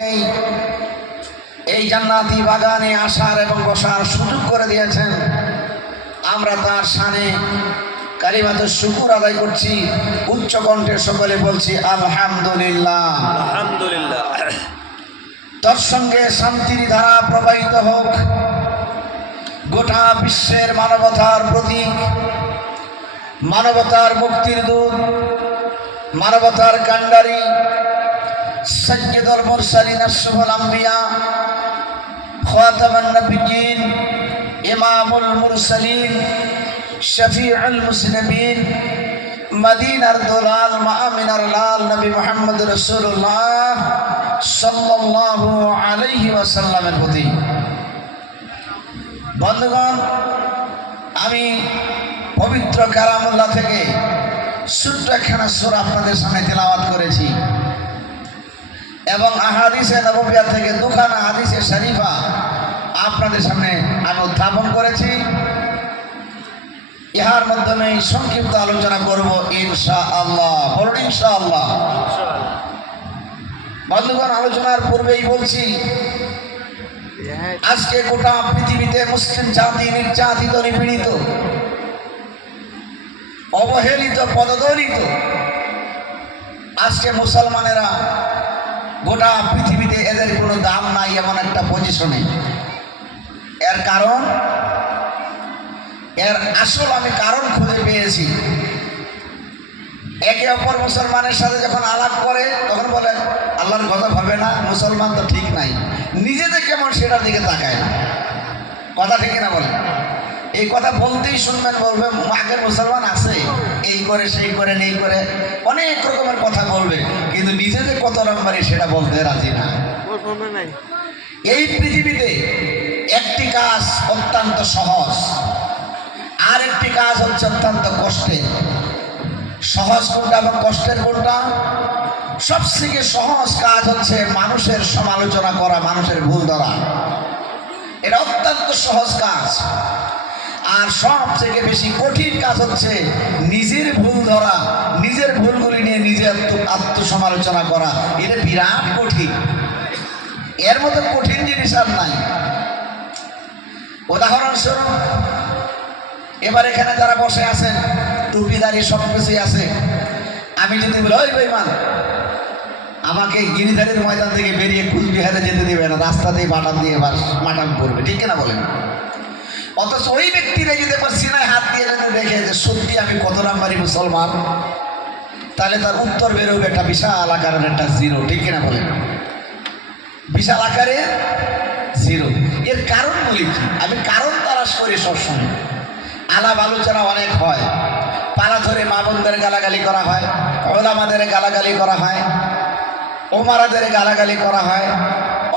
এই এই জান্নাতি বাগানে আসার এবং বসার সুযোগ করে দিয়েছেন। আমরা তার শানে কালিমাতুশ শুকর আদায় করছি, উচ্চ কণ্ঠে সকলে বলছি আলহামদুলিল্লাহ। আলহামদুলিল্লাহ। তার সঙ্গে শান্তির ধারা প্রবাহিত হোক গোটা বিশ্বের মানবতার প্রতীক, মানবতার মুক্তির দূত, মানবতার কান্ডারি সাইয়্যিদুল মুরসালিন আশরাফুল আম্বিয়া খাতামুন নবিয়্যিন ইমামুল মুরসালিন শফিউল মুসলিমিন মদিনার দুলাল মুআমিনার লাল নবী মুহাম্মদ রাসূলুল্লাহ সাল্লাল্লাহু আলাইহি ওয়াসাল্লামের প্রতি। বন্ধুগণ, আমি পবিত্র কালামুল্লাহ থেকে ছোট্ট একখানা সূরা আপনাদের সামনে তেলাওয়াত করেছি এবং আহাদিসে নববিয়া থেকে দুখানা হাদিসে শরীফা আপনাদের সামনে আমি উত্থাপন করেছি। ইহার মাধ্যমে সংক্ষিপ্ত আলোচনা করব ইনশাআল্লাহ। বলুন ইনশাআল্লাহ। বন্ধুগণ, আলোচনার পূর্বেই বলছি, আজকে গোটা পৃথিবীতে মুসলিম জাতি নির্যাতিত, নিপীড়িত, অবহেলিত, পদদলিত। আজকে মুসলমানেরা গোটা পৃথিবীতে এদের কোনো দাম নাই, এমন একটা পজিশনে। এর কারণ, এর আসল আমি কারণ খুঁজে পেয়েছি। একে অপর মুসলমানের সাথে যখন আলাপ করে তখন বলে আল্লাহর কথা ভাবে না, মুসলমান তো ঠিক নাই, নিজেদের কেমন সেটার দিকে তাকায় না। কথা ঠিক না বলে? এই কথা বলতেই শুনবেন, বলবে আগের মুসলমান আছে, এই করে সেই করে নেই করে অনেক রকমের কথা বলবে, কিন্তু নিজেদের কত নম্বরে সেটা বলতে রাজি না। এই পৃথিবীতে একটি কাজ অত্যন্ত সহজ, আর একটি কাজ হচ্ছে অত্যন্ত কষ্টের। সহজ কোনটা এবং কষ্টের কোনটা? সবথেকে সহজ কাজ হচ্ছে মানুষের সমালোচনা করা, মানুষের ভুল ধরা। এটা অত্যন্ত সহজ কাজ। আর সবথেকে বেশি কঠিন কাজ হচ্ছে নিজের ভুল ধরা, নিজের ভুলগুলি নিয়ে নিজে আত্মসমালোচনা করা। এটা বিরাট কঠিন, এর মতো কঠিন জিনিস আর নাই। উদাহরণস্বরূপ, এবার এখানে যারা বসে আছেন, টুপিদারি সব কিছুই আছে, আমি যদি বলি ওই বেঈমান, আমাকে গিরিধারীর ময়দান থেকে বেরিয়ে কুচবিহারে যেতে দেবে না, রাস্তাতেই বাটাম দিয়ে মাটাম করবে, ঠিক না বলেন? অথচ ওই ব্যক্তিরা যদি একবার সিনায় হাত দিয়ে যদি দেখে যে সত্যি আমি কত নাম্বারি মুসলমান, তাহলে তার উত্তর বেরোবে একটা বিশাল আকারের একটা জিরো, ঠিক কিনা বলেন? বিশাল আকারে জিরো। এর কারণগুলি কি? আমি কারণ তালাশ করি সবসময়। আলাপ আলোচনা অনেক হয়, পালা ধরে মা বোনদের গালাগালি করা হয়, ওলামাদের গালাগালি করা হয়, ওমারাদের গালাগালি করা হয়,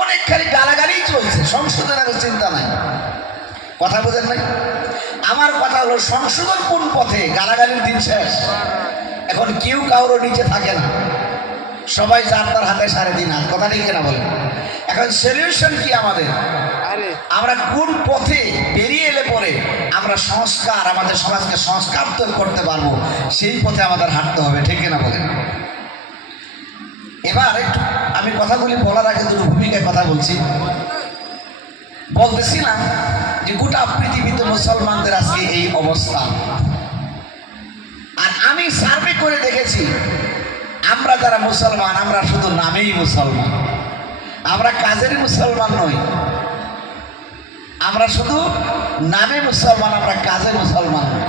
অনেক খালি গালাগালি চলছে, সংশোধনের চিন্তা নাই। কথা বোঝেন নাই? আমার কথা হলো সংশোধন কোন পথে? গালাগালির দিন শেষ, এখন কেউ কারোর নিচে থাকে না, সবাই যার তার হাতে সাড়ে দিন হাত। কথা ঠিক না বলেন? এখন সলিউশন কি আমাদের? আমরা কোন পথে বেরিয়ে এলে পরে আমরা সংস্কার, আমাদের সমাজকে সংস্কার করতে পারবো, সেই পথে আমাদের হাঁটতে হবে, ঠিক না বলেন? এবার একটু আমি কথাগুলি বলার আগে দুটো ভূমিকায় কথা বলছি। বলতেছিলাম যে গোটা পৃথিবীতে মুসলমানদের আজকে এই অবস্থা। আর আমি সার্ভে করে দেখেছি, আমরা যারা মুসলমান, আমরা শুধু নামেই মুসলমান, আমরা কাজের মুসলমান নই। আমরা শুধু নামে মুসলমান, আমরা কাজের মুসলমান নই।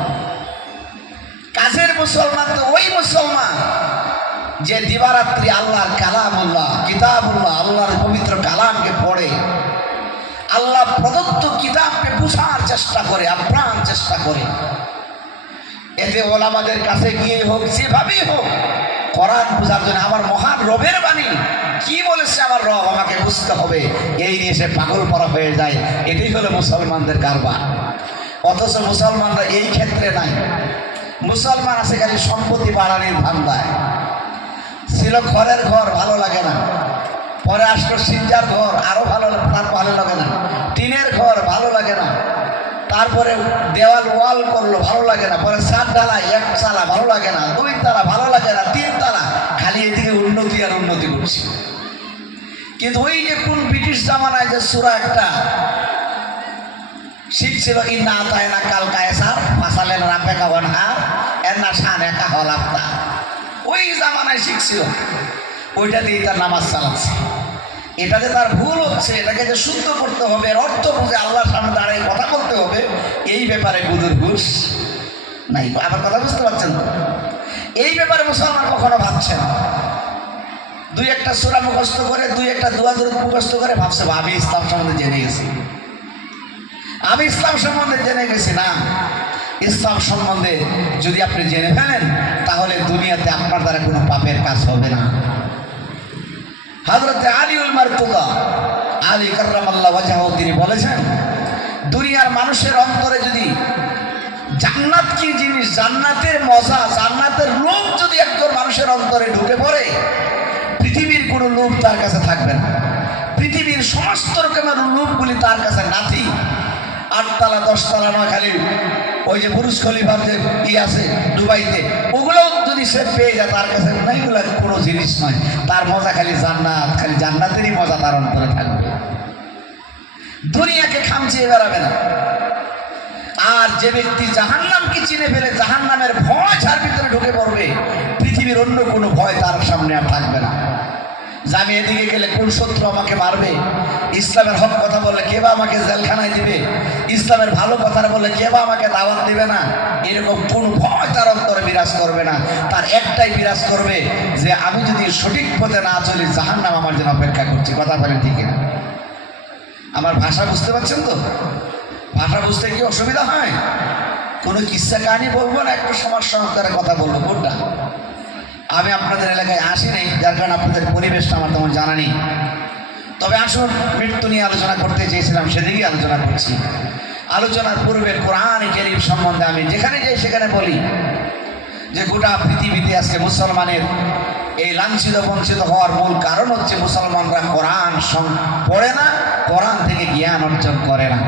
কাজের মুসলমান তো ওই মুসলমান যে দিবারাত্রি আল্লাহর কালামুল্লাহ, কিতাবুল্লাহ, আল্লাহর পবিত্র কালামকে পড়ে, আল্লাহ প্রদত্ত কিতাবকে বুঝার চেষ্টা করে, আপ্রাণ চেষ্টা করে। এতে ওলামাদের কাছে গিয়ে হোক, যেভাবেই হোক, কোরআন বুঝার জন্য আমার মহান রবের বাণী কি বলেছে আমার রব, আমাকে বুঝতে হবে, এই নিয়ে সে পাগল পরা হয়ে যায়। এটাই হলো মুসলমানদের কারবার। অথচ মুসলমানরা এই ক্ষেত্রে নাই। মুসলমান আছে খালি সম্পত্তি বাড়ানোর ধান্দায়। ছিল খড়ের ঘর, ভালো লাগে না, পরে আসলো সিঞ্জার ঘর, আরো ভালো, তার ভালো লাগে না। টিনের ঘর, ভালো লাগে না। তারপরে দেওয়াল ওয়াল করলো, ভালো লাগে না। পরে সাত ডালা, এক চালা, ভালো লাগে না। দুই তালা, ভালো লাগে না। তিন তালা, খালি এদিকে উন্নতি আর উন্নতি করছি। কিন্তু ওই যে কোন ব্রিটিশ জামানায় যে সূরা একটা শিখছিল, ইন্না আতায়না কাল কায়সার ফাসালেন রাব্বিকা ওয়ানহার এন্না শানাকা হলাফতা, ওই জামানায় শিখছিল, ওইটা দিয়ে তার নামাজ চালাচ্ছে। এটাতে তার ভুল হচ্ছে, এটাকে যে শুদ্ধ করতে হবে, এর অর্থ বুঝে আল্লাহর সামনে দাঁড়িয়ে কথা বলতে হবে, এই ব্যাপারে বুধুর ঘুষ নাই। আবার কথা বুঝতে পারছেন তো? এই ব্যাপারে মুসলমান কখনো ভাবছে না। দুই একটা সূরা মুখস্থ করে, দুই একটা দোয়া দরুদ মুখস্থ করে ভাবছে আমি ইসলাম সম্বন্ধে জেনে গেছি, আমি ইসলাম সম্বন্ধে জেনে গেছি। না, ইসলাম সম্বন্ধে যদি আপনি জেনে ফেলেন তাহলে দুনিয়াতে আপনার দ্বারা কোনো পাপের কাজ হবে না। হযরত আলীউল মারতুদা আলী কাররামাল্লাহু ওয়াজহাহু তিনি বলেছেন, দুনিয়ার মানুষের অন্তরে যদি জান্নাত কি জিনিস, জান্নাতের মজা, জান্নাতের লোভ যদি একজন মানুষের অন্তরে ঢুকে পড়ে, পৃথিবীর কোনো লোভ তার কাছে থাকবে না। পৃথিবীর সমস্ত রকমের লোভগুলি তার কাছে নাথি। 8 তলা 10 তলা নয়, খালি ওই যে বুরুজ খলিফার যে আছে দুবাইতে, ওগুলোও যদি সে পেয়ে যায় তার কাছে এইগুলো কোনো জিনিস নয়। তার মজা খালি জান্নাত, খালি জান্নাতেরই মজা তার অন্তরে থাকবে, দুনিয়াকে খামচিয়ে বেড়াবে না। আর যে ব্যক্তি জাহান্নামকে চিনে ফেলে জাহান্নামের ভয় যার ভিতরে ঢুকে পড়বে, পৃথিবীর অন্য কোনো ভয় তার সামনে আর থাকবে না। যে আমি এদিকে গেলে কোন শত্রু আমাকে মারবে, ইসলামের হক কথা বললে কে বা আমাকে জেলখানায় দিবে, ইসলামের ভালো কথা বললে কে বা আমাকে দাওয়াত দিবে না, এরকম কোন ভয় তার অন্তরে বিরাজ করবে না। তার একটাই বিরাজ করবে যে আমি যদি সঠিক পথে না চলি জাহান্নাম আমার জন্য অপেক্ষা করছি। কথা বলেন ঠিক না? আমার ভাষা বুঝতে পারছেন তো? ভাষা বুঝতে কি অসুবিধা হয়? কোনো কিস্সা কাহিনী বলবো না, একটু সমাজ সংস্কারে কথা বলবো। কোনটা? আমি আপনাদের এলাকায় আসি নাই, যার কারণে আপনাদের পরিবেশটা আমার তেমন জানা নেই। তবে আসুন, মৃত্যু নিয়ে আলোচনা করতে চেয়েছিলাম, সেদিকেই আলোচনা করছি। আলোচনার পূর্বে কোরআন কারীম সম্বন্ধে আমি যেখানে যাই সেখানে বলি যে গোটা পৃথিবীতে আজকে মুসলমানের এই লাঞ্ছিত বঞ্চিত হওয়ার মূল কারণ হচ্ছে মুসলমানরা কোরআন পড়ে না, কোরআন থেকে জ্ঞান অর্জন করে না।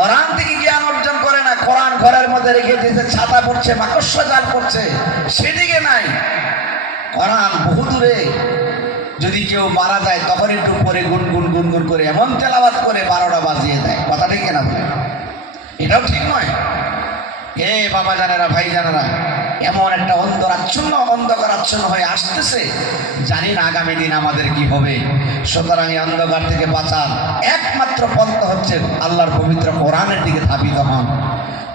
কোরআন থেকে জ্ঞান অর্জন করে না, কোরআন ঘরের মধ্যে রেখে দিয়েছে, ছাতা পড়ছে, মাকড়সা জাল করছে, সেদিকে নাই। কোরআন বহু দূরে, যদি কেউ মারা যায় তখন একটু পরে গুনগুন গুনগুন করে এমন তেলাওয়াত করে 12টা বাজিয়ে দেয়। কথা ঠিক কেনা বলে? এটাও ঠিক নয়। হে বাবা জানেরা, ভাই জানেরা, এমন একটা অন্ধকার আচ্ছন্ন হয়ে আসতেছে, জানি না আগামী দিন আমাদের কি হবে। সুতরাং এই অন্ধকার থেকে বাঁচার একমাত্র পন্থা হচ্ছে আল্লাহর পবিত্র কোরআনের দিকে ধাবিত হন।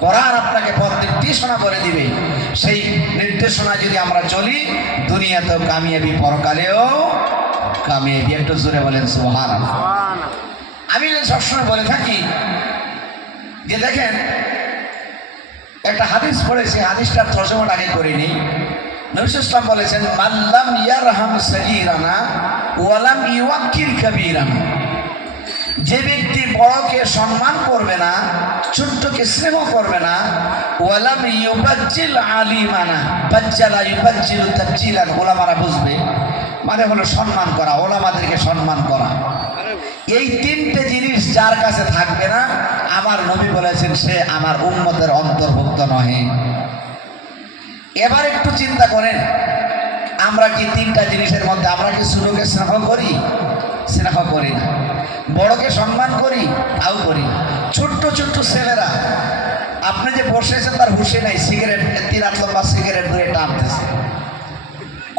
কোরআন আপনাকে পথ নির্দেশনা করে দিবে। সেই নির্দেশনা যদি আমরা চলি, দুনিয়াতেও কামিয়াবি, পরকালেও কামিয়াবি। একটু জোরে বলেন সুবহানাল্লাহ। আমি সবসময় বলে থাকি যে দেখেন, একটা হাদিস পড়েছি, হাদিসটার তর্জমাটা আগে করিনি। নবী সাল্লাল্লাহু আলাইহি ওয়াসাল্লাম বলেছেন, মাল্লাম ইয়ারহাম সাগীরানা ওয়ালাম ইউওয়াক্কির কাবীরানা। যে ব্যক্তি বড়কে সম্মান করবে না, ছোট্টকে স্নেহ করবে না, ওয়ালাম ইউবাজ্জিল আলিমানা, বাজ্জালা ইউবাজ্জিলু তাবজিলান, ওলামারা বুঝবে মানে হলো সম্মান করা, ওলামাদেরকে সম্মান করা। এই তিনটে জিনিস যার কাছে থাকবে না, আমার নবী বলেছেন সে আমার উম্মতের অন্তর্ভুক্ত নহে। এবার একটু চিন্তা করেন, আমরা কি তিনটা জিনিসের মধ্যে, আমরা কি ছোটকে স্নেহ করি? স্নেহ করি না। বড়কে সম্মান করি? তাও করি। ছোট্ট ছোট্ট ছেলেরা, আপনি যে বসেছেন তার হুঁশে নাই, সিগারেট 3 হাত লম্বা সিগারেট ধরে টানতেছে,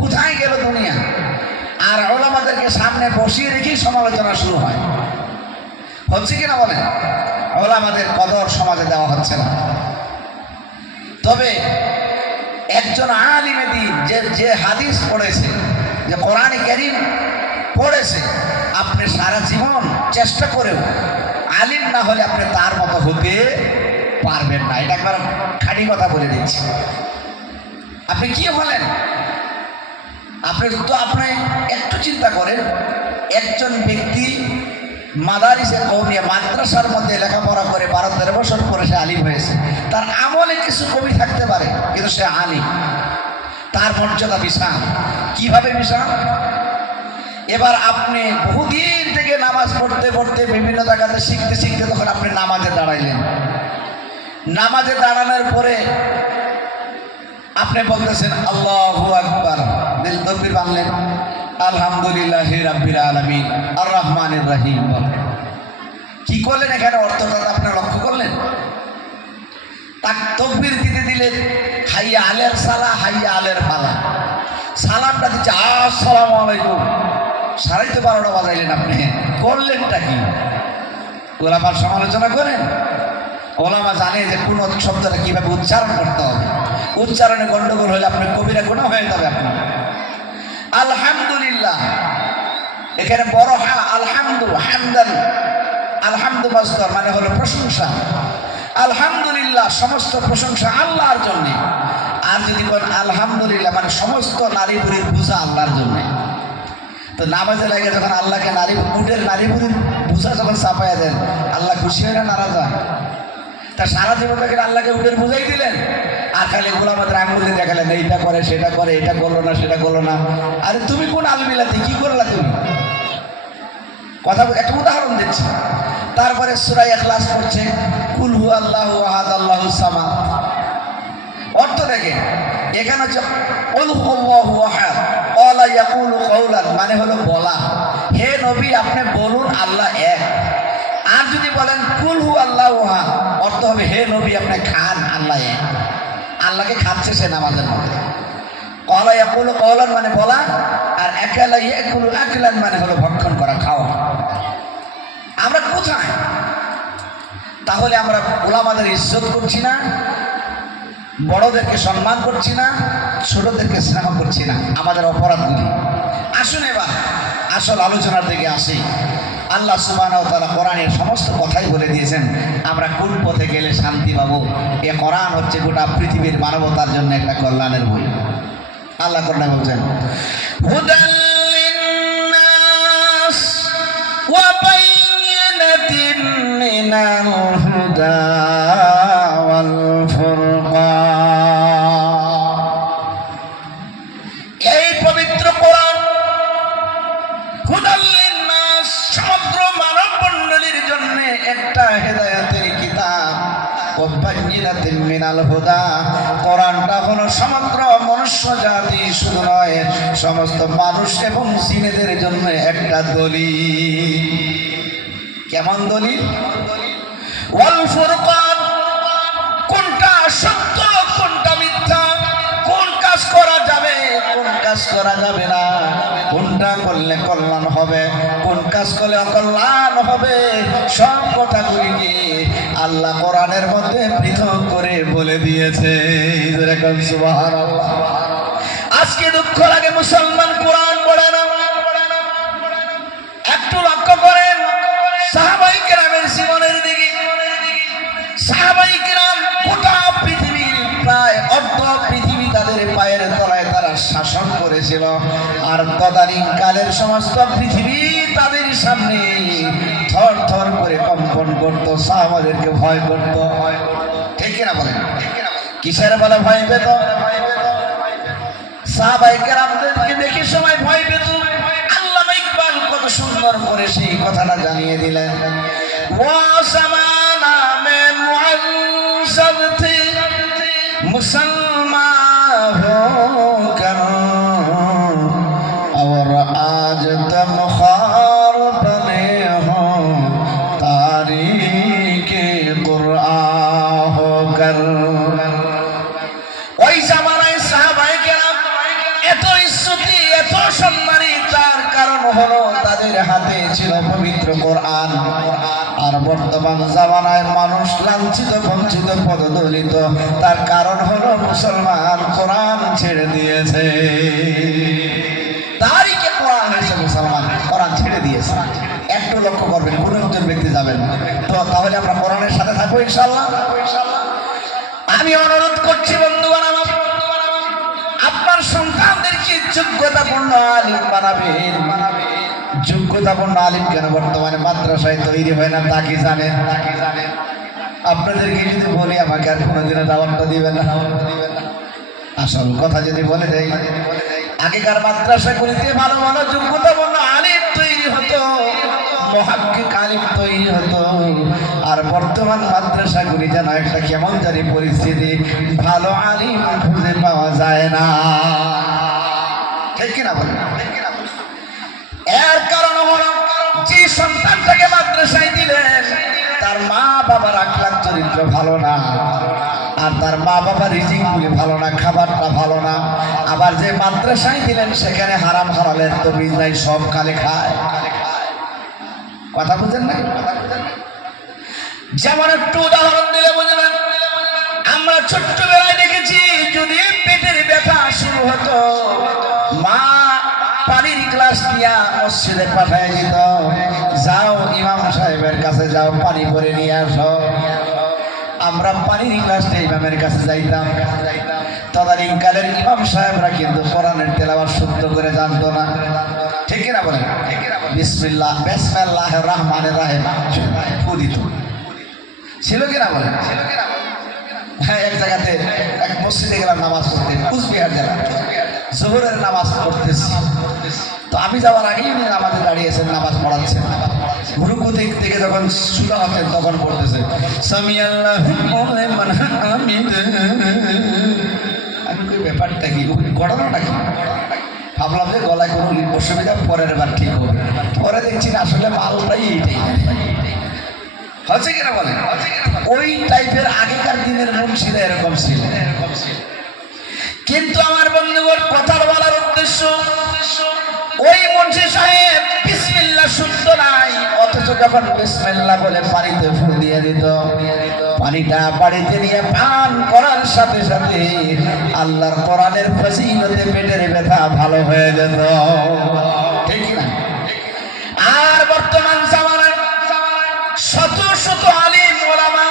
কোথায় গেল দুনিয়া? আর ওলামাদেরকে সামনে বসিয়ে রেখেই সমালোচনা শুরু হয়। হচ্ছে কিনা বলেন? ওলামাদের কদর সমাজে দেওয়া হচ্ছে না। তবে একজন আলিমে দ্বীন যে হাদিস পড়েছে, যে কোরআন কারীম পড়েছে, আপনি সারা জীবন চেষ্টা করেও আলিম না হলে আপনি তার মতো হতে পারবেন না। এটা একবার খাঁটি কথা বলে দিচ্ছি। আপনি কি হলেন? আপনি একটু চিন্তা করেন, একজন ব্যক্তি মাদারিসে কওমিয়া, মাদ্রাসার মধ্যে লেখাপড়া করে 12-13 বছর পরে সে আলিম হয়েছে। তার আমলে কিছু কমি থাকতে পারে, কিন্তু সে আলিম, তার মর্যাদা বিশাল। কিভাবে বিশাল? এবার আপনি বহুদিন থেকে নামাজ পড়তে পড়তে বিভিন্ন জায়গাতে শিখতে শিখতে তখন আপনি নামাজে দাঁড়াইলেন। নামাজে দাঁড়ানোর পরে আপনি বলতেছেন আল্লাহু আকবার, দিল তকবীর বাঁধলেন, আলহামদুলিল্লাহি রাব্বিল আলামিন আর রহমানির রহিম। কি করলেন এখানে? অর্থটা আপনারা লক্ষ্য করলেন? তাক তাকবীর দিতে দিলে হাইয়া আলের সালা হাইয়া আলের ফালা, সালামটা দিচ্ছে আসসালামু আলাইকুম। 12:30 বাজাইলেন আপনি, করলেনটা কি? ওলামার সমালোচনা করেন। ওলামা জানে যে কোন শব্দটা কিভাবে উচ্চারণ করতে হবে, উচ্চারণে গন্ডগোল হলে আপনার কবিরা গুনাহ হয়ে যাবে আপনার। আলহামদুলিল্লাহ, এখানে বড় হা আলহামদু হামদান, আলহামদু মাসদার মানে হলো প্রশংসা। আলহামদুলিল্লাহ সমস্ত প্রশংসা আল্লাহর জন্য। আর যদি বলেন আলহামদুলিল্লাহ মানে সমস্ত নারী বুড়ির পূজা আল্লাহর জন্য। তো নামাজে লাগে যখন আল্লাহকে নারী উটের নারী বুড়ির পূজা যখন চাপাইয়া দেন, আল্লাহ খুশি হয় না নারাজ হয়? তা সারা জীবন থেকে আল্লাহকে উটের বুঝাই দিলেন, আর খালি গোলামাদের আঙুলে দেখালেন এইটা করে সেটা করে, এটা করলো না সেটা করলো না। আরে তুমি কোন আলমিলাতে কি করলা তুমি? কথা একটা উদাহরণ দিচ্ছি। তারপরে সূরা ইখলাস পড়ছে, কুল হু আল্লাহু আহাদ আল্লাহুস সামাদ। অর্থ দেখেন, এখানে হচ্ছে কুল হু আল্লাহু আহাদ ক্বালা ইয়াকুলু কাওলান মানে হলো বলা। হে নবী আপনি বলুন আল্লাহ এক। আর যদি বলেন কুল হু আল্লাহু আহাদ, অর্থ হবে হে নবী আপনি খান আল্লাহ এক। আল্লাহকে খাচ্ছে সে নামাজের মধ্যে। ক্বালা ইয়াকুলু কাওলান মানে বলা, আর আকালা ইয়াকুলু আকলান মানে হলো ভক্ষণ করা, খাওয়া। আমরা কোথায়? তাহলে আমরা ওলামাদের ইজ্জত করছি না, বড়দেরকে সম্মান করছি না, ছোটদেরকে স্নেহ করছি না। আমাদের অপরাধগুলি। আসুন এবার আসল আলোচনার দিকে আসি। আল্লাহ সুবহানাহু ওয়া তাআলা কোরআনের সমস্ত কথাই বলে দিয়েছেন আমরা কোন পথে গেলে শান্তি পাবো। এ কোরআন হচ্ছে গোটা পৃথিবীর মানবতার জন্য একটা কল্যাণের বই। আল্লাহ কোরআনে বলছেন, হুদাল লিন্নাস ওয়া বাইয়িনাতিন মিনাল হুদা ওয়াল ফুরকান। এই পবিত্র কোরআন হুদাল লিন্নাস সমগ্র মানব মণ্ডলীর জন্য একটা হেদায়েতের কিতাব। ওয়া বাইয়িনাতিন মিনাল হুদা, কোরআনটা হলো সমগ্র মনুষ্য জাতি শুধু নয় সমস্ত মানুষ এবং জিনেদের জন্য একটা দলিল। কেমন দলিল? ওয়াল ফুরকান, কোনটা সত্য কোনটা মিথ্যা, কোন কাজ করা যাবে কোন কাজ করা যাবে না, কোনটা করলে কল্যাণ হবে কোন কাজ করলে অকল্যাণ হবে, সব কথাগুলিকে আল্লাহ কোরআনের মধ্যে পৃথক করে বলে দিয়েছে। সুবহানাল্লাহ। আজকে দুঃখ লাগে মুসলমান কোরআন পড়ে না। একটু লক্ষ্য করেন সাহাবায়ে কেরামের জীবনের দিকে। সাহাবায়ে কেরাম গোটা পৃথিবীর প্রায় অর্ধ পৃথিবী তাদের পায়ের তলায় তারা শাসন করেছিল, আর তদানীকালের সমস্ত পৃথিবী তাদের সামনে থর থর করে কম্পন করতো, সাহাবাদেরকে ভয় করতো। ঠিক কিনা বলেন? কিসের বলে ভয় পেত? সাহাবায়ে কেরামদেরকে দেখে সবাই ভয় পেত। আল্লামা ইকবাল কত সুন্দর করে সেই কথাটা জানিয়ে দিলেন, ওয়া জামানা মে মুআজ্জাব থি মুসলমান হোকর और आज तुम ख़ार बने हो तारीके कुरान होकर। ওই জামানায় সাহাবায়ে কেরাম এত ইজ্জতি এত সম্মানী, তার কারণ হলো তাদের হাতে ছিল পবিত্র কোরআন। আর বর্তমান জামানায় মানুষ লাঞ্ছিত বঞ্চিত পদদলিত, তার কারণ হলো মুসলমান কোরআন ছেড়ে দিয়েছে। তারিখে কোরআন হয়েছে, মুসলমান কোরআন ছেড়ে দিয়েছে। একটু লক্ষ্য করবেন, কোনো একজন ব্যক্তি যাবেন তো, তাহলে আমরা কোরআনের সাথে থাকবো ইনশাআল্লাহ। আমি অনুরোধ করছি বন্ধুগণ, আপনার সন্তানদেরকে যোগ্যতাপূর্ণ আলিম বানাবেন। যোগ্যতাপূর্ণ আলিম কেন বর্তমানে মাদ্রাসায় তৈরি হয় না তা কি জানেন? আপনাদেরকে যদি বলি আমাকে আর কোনোদিনও দাওয়াতটা দিবেন না। আসল কথা যদি বলে দেয়, আগেকার মাদ্রাসাগুলিতে ভালো ভালো যোগ্যতাপূর্ণ আলিম তৈরি হতো, মুহাক্কিক আলিম তৈরি হতো। আর বর্তমান মাদ্রাসাগুলি যেন একটা কেমন জানি পরিস্থিতি, ভালো আলিম খুঁজে পাওয়া যায় না। ঠিক কিনা বলেন? এর কারণ হলো যে সন্তানটাকে মাদ্রাসায় দিলেন তার মা বাবার আখলাক চরিত্র ভালো না, আর তার মা বাবার রিজিক গুলি ভালো না, খাবারটা ভালো না। আবার যে মাদ্রাসায় দিলেন সেখানে হারাম হালালের তো বীজ নাই, সব খালে খায়। কথা বুঝেন না? যেমন একটু উদাহরণ দিলে বুঝবেন। আমরা ছোট্টবেলায় দেখেছি যদি পেটের ব্যথা শুরু হতো মা পানির গ্লাস নিয়ে মসজিদে পাঠায় দিত, যাও ইমাম সাহেবের কাছে যাও পানি ভরে নিয়ে আসো। আমরা পানির গ্লাসটা ইমামের কাছে যাইতাম। তদানীকালের ইমাম সাহেবরা কিন্তু কোরআনের তেলাওয়াত শুদ্ধ করে জানতো না, ঠিক কিনা বলেন? বিসমিল্লাহ বিসমিল্লাহির রহমানির রহিম পড়িত ছিল কিনা বলেন? হ্যাঁ, এক জায়গাতে এক মসজিদে গেলাম নামাজ পড়তে, কুচবিহার জেলা, জোহরের নামাজ পড়তেছি। তো আমি যাওয়ার আগেই উনি নামাজে দাঁড়িয়েছেন, নামাজ পড়াচ্ছেন। রুকু থেকে যখন সুজা হতেন তখন পড়তেছে সামিআল্লাহু লিমান হামিদা। আমি কই ব্যাপারটা কি, ঘটনাটা কি? ভাবলাম যে গলায় কোনো অসুবিধা, পরের বার ঠিক হবে। পরে দেখছি না আসলে মালটাই এইটাই হচ্ছে কিনা বলে। ওই টাইপের আগেকার দিনের মুন্সিরা এরকম ছিল। কিন্তু আমার বন্ধুগণ, কথার বলার উদ্দেশ্য, ওই মুন্সি সাহেব বিসমিল্লাহ শুদ্ধ নাই, অথচ যখন বিসমিল্লাহ বলে পানিতে ফু দিয়ে দিত, পানিটা বাড়িতে নিয়ে পান করার সাথে সাথে আল্লাহর কোরআনের ফজিলতে পেটের ব্যথা ভালো হয়ে যেত, ঠিক না? আর বর্তমান জামানায় শত শত আলিম ওলামা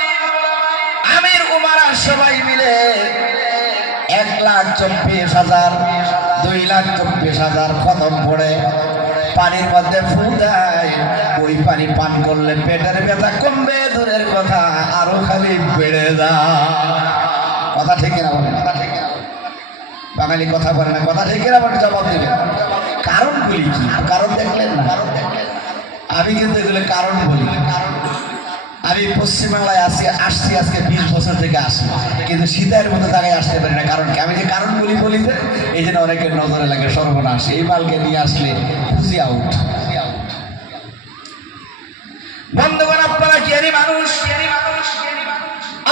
আমির উমারা সবাই মিলে 1,24,000 2,24,000 খতম পড়ে পানির মধ্যে ফু দেয়। ওই পানি পান করলে পেটের ব্যথা কমবে দূরের কথা, আরো খালি বেড়ে যায়। কথা ঠিক না বলে? বাঙালি কথা বলে না, কথা ঠিক না বলে জবাব দিবে। কারণ বলি কি? কারণ দেখলেন না? আমি কিন্তু এগুলো কারণ বলি। আমি পশ্চিমবাংলায় আসছি আজকে 20 বছর থেকে আসি, কিন্তু শীতের মতো জায়গায় আসতে পারি না। কারণ কি? আমি যে কারণ বলি যে এই জন্য অনেকের নজরে লাগে, সর্বনাশ, এই মালকে নিয়ে আসলে খুঁজি আউট। বন্ধুগণ, আপনারা জ্ঞানী মানুষ,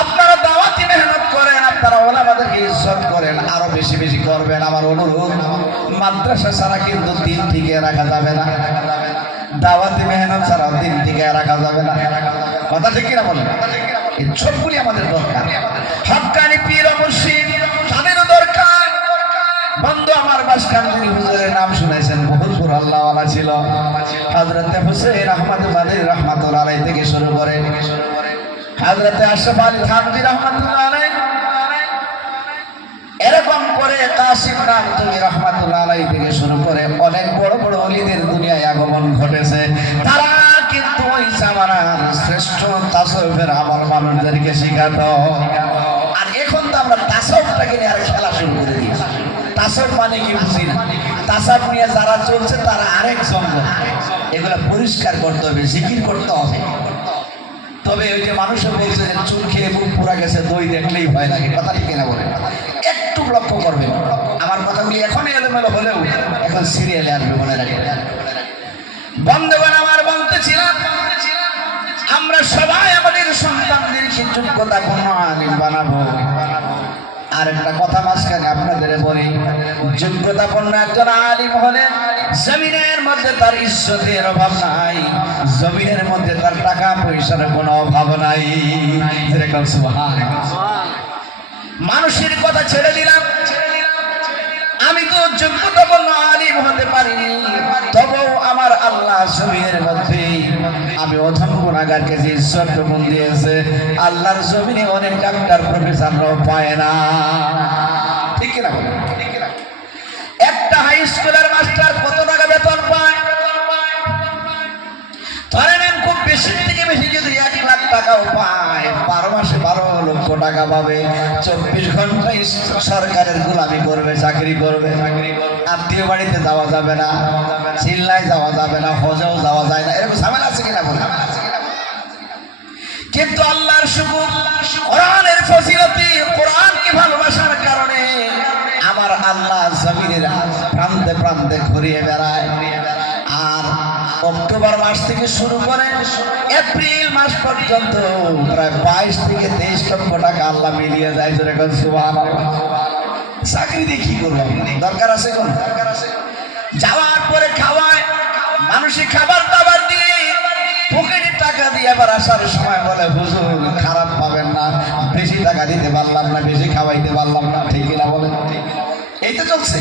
আপনারা দাওয়াতি মেহনত করেন, আপনারা ওলামাদেরকে ইজ্জত করেন, আরো বেশি বেশি করবেন। আমার অনুরোধ, মাদ্রাসা ছাড়া কিন্তু দিন টিকে রাখা যাবে না, দাওয়াতি মেহনত ছাড়াও দিন টিকে রাখা যাবে না। কথা ঠিক কিনা বলেন? এই সবগুলি আমাদের দরকার। হক্কানি পীর মুর্শিদ তাদেরও দরকার। বন্ধু, আমার বাসকান্দির হুজুরের নাম শুনেছেন, বহুত বড় আল্লাহওয়ালা ছিল। হযরতে হুসাইন আহমদ মাদানী রাহমাতুল্লাহ আলাইহি থেকে শুরু করে হযরতে আশরাফ আলী থানভী রাহমাতুল্লাহ আলাইহি, এরকম করে কাসিম নানতুবি রাহমাতুল্লাহ আলাইহি থেকে শুরু করে অনেক বড় বড় ওলিদের দুনিয়ায় আগমন ঘটেছে। তারা কিন্তু ওই জামানার শ্রেষ্ঠ তাসাউফের আমল মানুষদেরকে শিখাতো। আর এখন তো আমরা তাসাউফটাকে নিয়ে আর খেলা শুরু করে দিয়েছি। তাসাউফ মানে কি বুঝি না। তাসাউফ নিয়ে যারা চলছে তারা আরেক জঙ্গল। এগুলো পরিষ্কার করতে হবে, জিকির করতে হবে। তবে ওই যে মানুষে বলছে যে চুল খেয়ে মুখ পুরা গেছে, দই দেখলেই ভয় লাগে। কথা ঠিক কিনা বলে? একটু লক্ষ্য করবে, আমার কথাগুলি এখন এলোমেলো হলেও এখন সিরিয়ালে আসবে, মনে রাখবে। বন্ধুগণ, আমার বলতেছিলাম, আমরা সবাই আমাদের সন্তানদেরকে যোগ্যতাপূর্ণ আলিম বানাবো। আর একটা কথা মাঝখানে আপনাদের বলি, যোগ্যতাপূর্ণ একজন আলিম হলে জমিনের মধ্যে তার ইজ্জতের অভাব নাই, জমিনের মধ্যে তার টাকা পয়সার কোনো অভাব নাই। যেরকম সুবহানাল্লাহ। মানুষের কথা ছেড়ে দিলাম, আমি তো যোগ্যতাপূর্ণ আলিম হতে পারিনি, তবুও আমার আল্লাহ জমিনের মধ্যে আমি অধম গুনাহগারকে যে ইজ্জতটুকু দিয়েছে, আল্লাহর জমিনে অনেক ডাক্তার প্রফেসররাও পায় না, ঠিক কিনা? একটা হাই স্কুলের মাস্টার কত টাকা বেতন পায়? ধরে নেন খুব বেশি থেকে বেশি যদি 1 লাখ টাকাও পায়, 12 মাসে 12 লক্ষ টাকা পাবে। 24 ঘন্টায় সরকারের গোলামি করবে, চাকরি করবে। আত্মীয় বাড়িতে যাওয়া যাবে না, চিল্লায় যাওয়া যাবে না, হজেও যাওয়া যায় না। এরকম ঝামেলা আছে কিনা বলে? কিন্তু আল্লাহর শুকর, কোরআনের ফজিলতে, কোরআনকে ভালোবাসার কারণে আমার আল্লাহ জমিনের প্রান্তে প্রান্তে ঘুরিয়ে বেড়ায়। আর অক্টোবর মাস থেকে শুরু করে এপ্রিল মাস পর্যন্ত প্রায় 22 থেকে 23 লক্ষ টাকা আল্লাহ মিলিয়ে যায়। যেরকম সুবহানাল্লাহ। চাকরি দিয়ে কি করবো? দরকার আছে কোন? যাওয়ার পরে খাওয়ায়, মানুষের খাবার দাবার দিয়ে, পকেটে টাকা দিয়ে আবার আসার সময় বলে হুজুর খারাপ পাবেন না, বেশি টাকা দিতে পারলাম না, বেশি খাওয়াইতে পারলাম না। ঠিক না বলেন? এই তো চলছে।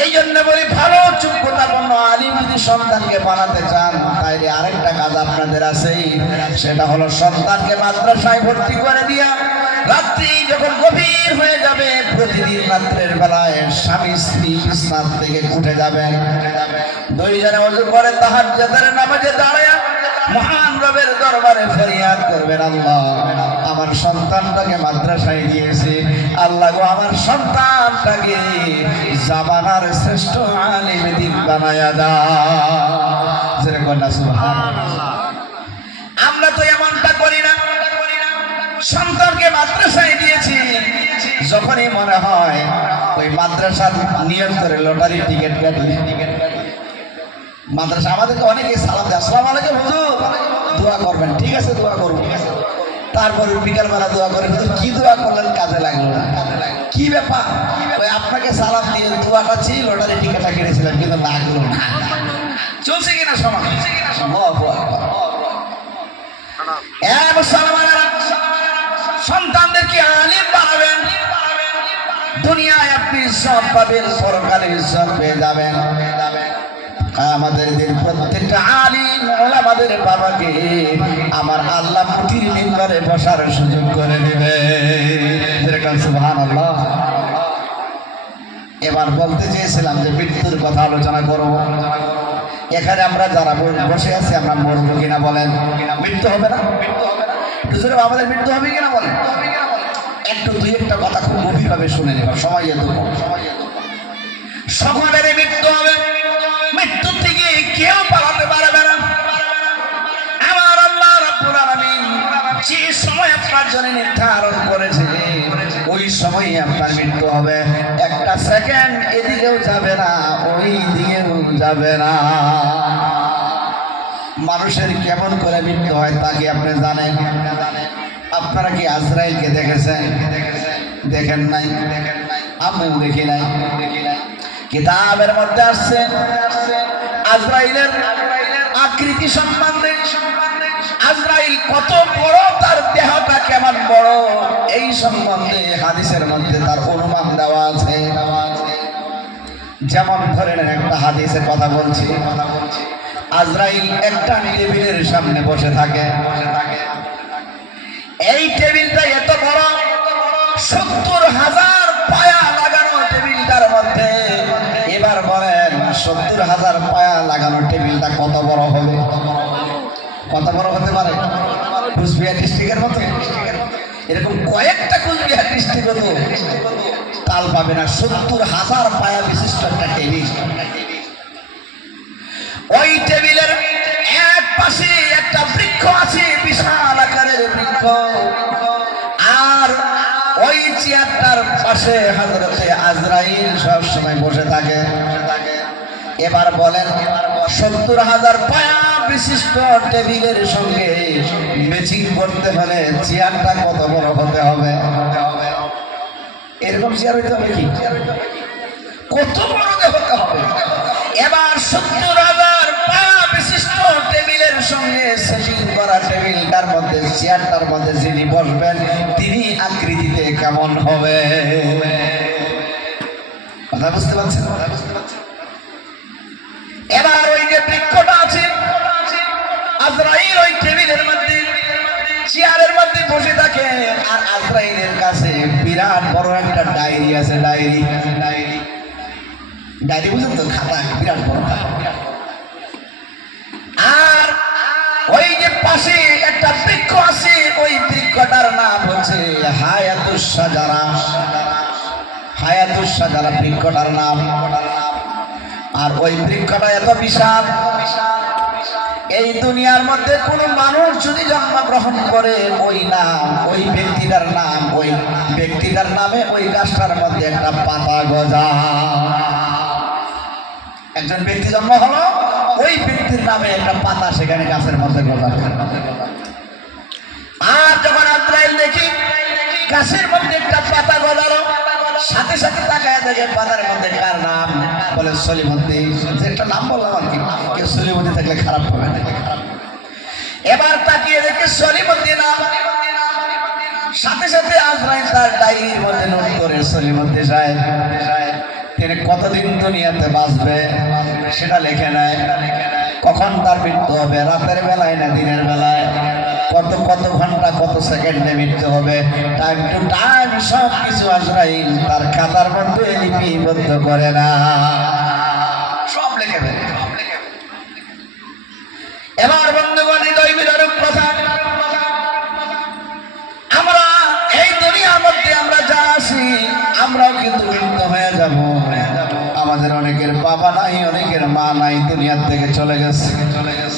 এই জন্য বলি, ভালো যোগ্যতাপূর্ণ আলিম যদি সন্তানকে বানাতে চান, তাইলে আরেকটা কাজ আপনাদের আছে, সেটা হলো সন্তানকে মাদ্রাসায় ভর্তি করে দিয়া রাত্রি যখন গভীর হয়ে যাবে, প্রতিদিন রাত্রের বেলায় স্বামী স্ত্রী বিছানা থেকে উঠে যাবেন, দুইজনে ওযু করে তাহাজ্জুদের নামাজে দাঁড়ায় মহান রবের দরবারে ফরিয়াদ করবেন, আল্লাহ আমার সন্তানটাকে মাদ্রাসায় দিয়েছে, আল্লাহ গো আমার সন্তানটাকে জামানার শ্রেষ্ঠ আলিম দ্বীন বানায়া দাও। যেরকম না সুবহানাল্লাহ। আমরা তো এমনটা করি না। সন্তানকে মাদ্রাসায় দিয়েছি, যখনই মনে হয় ওই মাদ্রাসার নিয়ম করে লটারি টিকিট কাটি। মাদ্রাসা আমাদেরকে অনেকে সালাম দেয়, আসসালামু আলাইকুম হুজুর, দোয়া করবেন। ঠিক আছে, দোয়া করবো। তারপরে বিকালবেলা দোয়া করে, কি দোয়া করলেন কাজে লাগলো না। কি ব্যাপার? ওই আপনাকে সালাম দিয়ে দোয়াটা ছিল, লটারি টিকিটটা কিনেছিলাম কিন্তু লাগলো না। চলছে কিনা সমাজ? সন্তানদেরকে আলিম বানাবেন, দুনিয়ায় আপনি ইজ্জত পাবেন, পরকালে ইজ্জত পেয়ে যাবেন। আমাদের প্রত্যেকটা আলিম আমাদের বাবাকে আমার আল্লাহ মুঠির মিম্বরে বসার সুযোগ করে দিবে। যেরকম সুবহানাল্লাহ। এবার বলতে চেয়েছিলাম যে মৃত্যুর কথা আলোচনা করব। এখানে আমরা যারা বসে আছি, আমরা মরবো কিনা বলেন? মৃত্যু হবে না? আমাদের মৃত্যু হবে কিনা বলেন? একটু দুই একটা কথা খুব গভীরভাবে শুনে নেব, সময় যেত। সকলের মৃত্যু হবে, মৃত্যু থেকে কেউ পালাতে পারবে না। আমার আল্লাহ রাব্বুল আলামিন যে সময় আপনার জন্য নির্ধারণ করেছে, ওই সময়ই আপনার মৃত্যু হবে। একটা সেকেন্ড এদিকেও যাবে না, ওই দিকেও যাবে না। মানুষের কেমন করে মৃত্যু হয় তা কি আপনি জানেন? আপনারা কি আজরাইলকে দেখেছেন? দেখেন নাই? আমিও দেখি নাই। কিতাবের মধ্যে আসছে আজরাইলের আকৃতি সম্বন্ধে, আজরাইল কত বড়, তার দেহটা কেমন বড়, এই সম্বন্ধে হাদিসের মধ্যে তার অনুমান দেওয়া আছে। যেমন ধরেন একটা হাদিসের কথা বলছি, আজরাইল একটা টেবিলের সামনে বসে থাকে। এই টেবিলটা এত বড়, 70,000 পায়া লাগানো টেবিলটার মধ্যে। এবার বলেন 70,000 পায়া লাগানো টেবিলটা কত বড় হবে? কত বড় হতে পারে? কুচবিহার ডিস্ট্রিক্টের মতো এরকম কয়েকটা কুচবিহার ডিস্ট্রিক্ট হতো তাল পাবে না। 70,000 পায়া বিশিষ্ট একটা টেবিল। ওই টেবিলের এক পাশে একটা বৃক্ষ আছে, বিশাল আকারের বৃক্ষ, আর ওই চেয়ারটার পাশে হযরতে আজরাইল সব সময় বসে থাকে। এবার বলেন 70,000 পায়া বিশিষ্ট টেবিলের সঙ্গে ম্যাচিং করতে হলে চেয়ারটা কত বড় হতে হবে? এরকম চেয়ার হইতে হবে কি? কত বড় হতে হবে? এবার 70,000 পায়া বিশিষ্ট টেবিলের সঙ্গে সেটিং করা টেবিলটার মধ্যে, চেয়ারটার মধ্যে যিনি বসবেন, তিনি আকৃতিতে কেমন হবে? কথা বুঝতে পারছেন? এবার ওই যে বৃক্ষটা আছে, আজরাইল ওই টেবিলের মধ্যে, চেয়ারের মধ্যে বসে থাকে, আর আজরাইলের কাছে বিরাট বড় একটা ডায়েরি আছে। ডায়েরি বুঝেন তো? খাতা, বিরাট বড় খাতা। আর ওই যে পাশে একটা বৃক্ষ আছে, ওই বৃক্ষটার নাম হচ্ছে হায়াতুস সাজারা। হায়াতুস সাজারা বৃক্ষটার নাম। আর ওই বৃক্ষটা এত বিশাল, এই দুনিয়ার মধ্যে কোনো মানুষ যদি জন্মগ্রহণ করে, ওই নাম, ওই ব্যক্তিটার নাম, ওই ব্যক্তিটার নামে ওই গাছটার মধ্যে একটা পাতা গজা। একজন ব্যক্তি জন্ম হলো, ওই ব্যক্তির নামে একটা পাতা সেখানে গাছের মধ্যে গজাবে। আর যখন আজরাইল দেখি গাছের মধ্যে একটা পাতা গজালো, সাথে সাথে তাকায় দেখে পাতার মধ্যে কার নাম, বলে সলিমুদ্দিন। যে একটা নাম বললাম আর কি, কেউ সলিমুদ্দিন থাকলে খারাপ হবে না। এবার তাকিয়ে দেখে সলিমুদ্দিন নাম, সাথে সাথে আজরাইল তার ডায়েরির মধ্যে নোট করে সলিমুদ্দিন সাহেব তিনি কতদিন দুনিয়াতে বাঁচবে সেটা লিখে নেয়, কখন তার মৃত্যু হবে, রাতের বেলায় না দিনের বেলায়, কত কত ঘন্টা কত সেকেন্ডে মৃত্যু হবে, টাইম টু টাইম সব কিছু আজরাইল তার খাতার মধ্যে লিপিবদ্ধ করে না, সব লিখে দেয়। এবার বন্ধুগণ, হৃদয় বিদারক কথা, আমরা এই দুনিয়ার মধ্যে আমরা যা আছি আমরাও কিন্তু মৃত্যু হয়ে যাব। আমাদের অনেকের বাবা নাই, অনেকের মা নাই, দুনিয়ার থেকে চলে গেছে।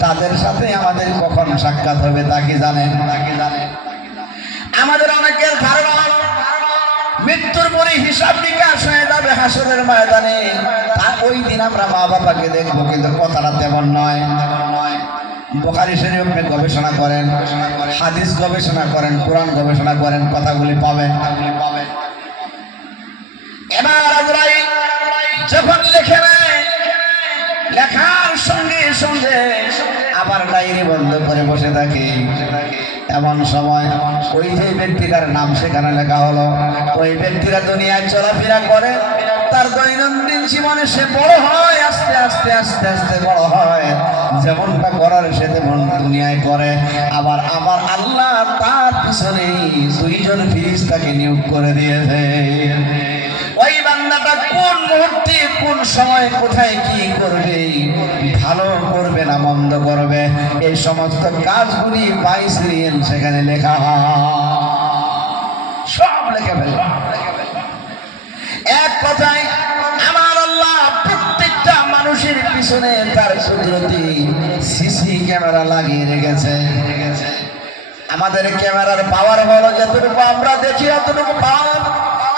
তাদের সাথে আমাদের কখন সাক্ষাৎ হবে তা কি জানেন? আমাদের অনেকের ধারণা মৃত্যুর পরে হিসাব নিকাশ হয়ে যাবে হাসরের ময়দানে, আর ওই দিন আমরা মা বাবাকে দেখবো, কিন্তু কথাটা তেমন নয়। বুখারী শরীফ আপনি গবেষণা করেন, হাদিস গবেষণা করেন, কোরআন গবেষণা করেন, কথাগুলি পাবেন। এবার আজরাইল যখন লিখে নেয়, লেখার সঙ্গে সঙ্গে আবার ডায়েরি বন্ধ করে বসে থাকি। এমন সময় ওই যে ব্যক্তিটার নাম সেখানে লেখা হলো, ওই ব্যক্তিরা দুনিয়ায় চলাফেরা করে, তার দৈনন্দিন জীবনে সে বড় হয়, আস্তে আস্তে আস্তে আস্তে বড় হয়, যেমনটা করার সে তেমন দুনিয়ায় করে। আবার আবার আল্লাহ তার পিছনে দুইজন ফেরেশতাকে নিয়োগ করে দিয়েছে। ওই বান্দাটা কোন মুহূর্তে কোন সময় কোথায় কি করবে, ভালো করবে না মন্দ করবে, এই সমস্ত কাজগুলি বাইসিরিয়ান সেখানে লেখা সব লেখা ফেলে। এক কথায় আমার আল্লাহ প্রত্যেকটা মানুষের পিছনে তার কুদরতি সিসি ক্যামেরা লাগিয়ে রেখেছে। আমাদের ক্যামেরার পাওয়ার হলো যতটুকু আমরা দেখি অতটুকু পাওয়ার,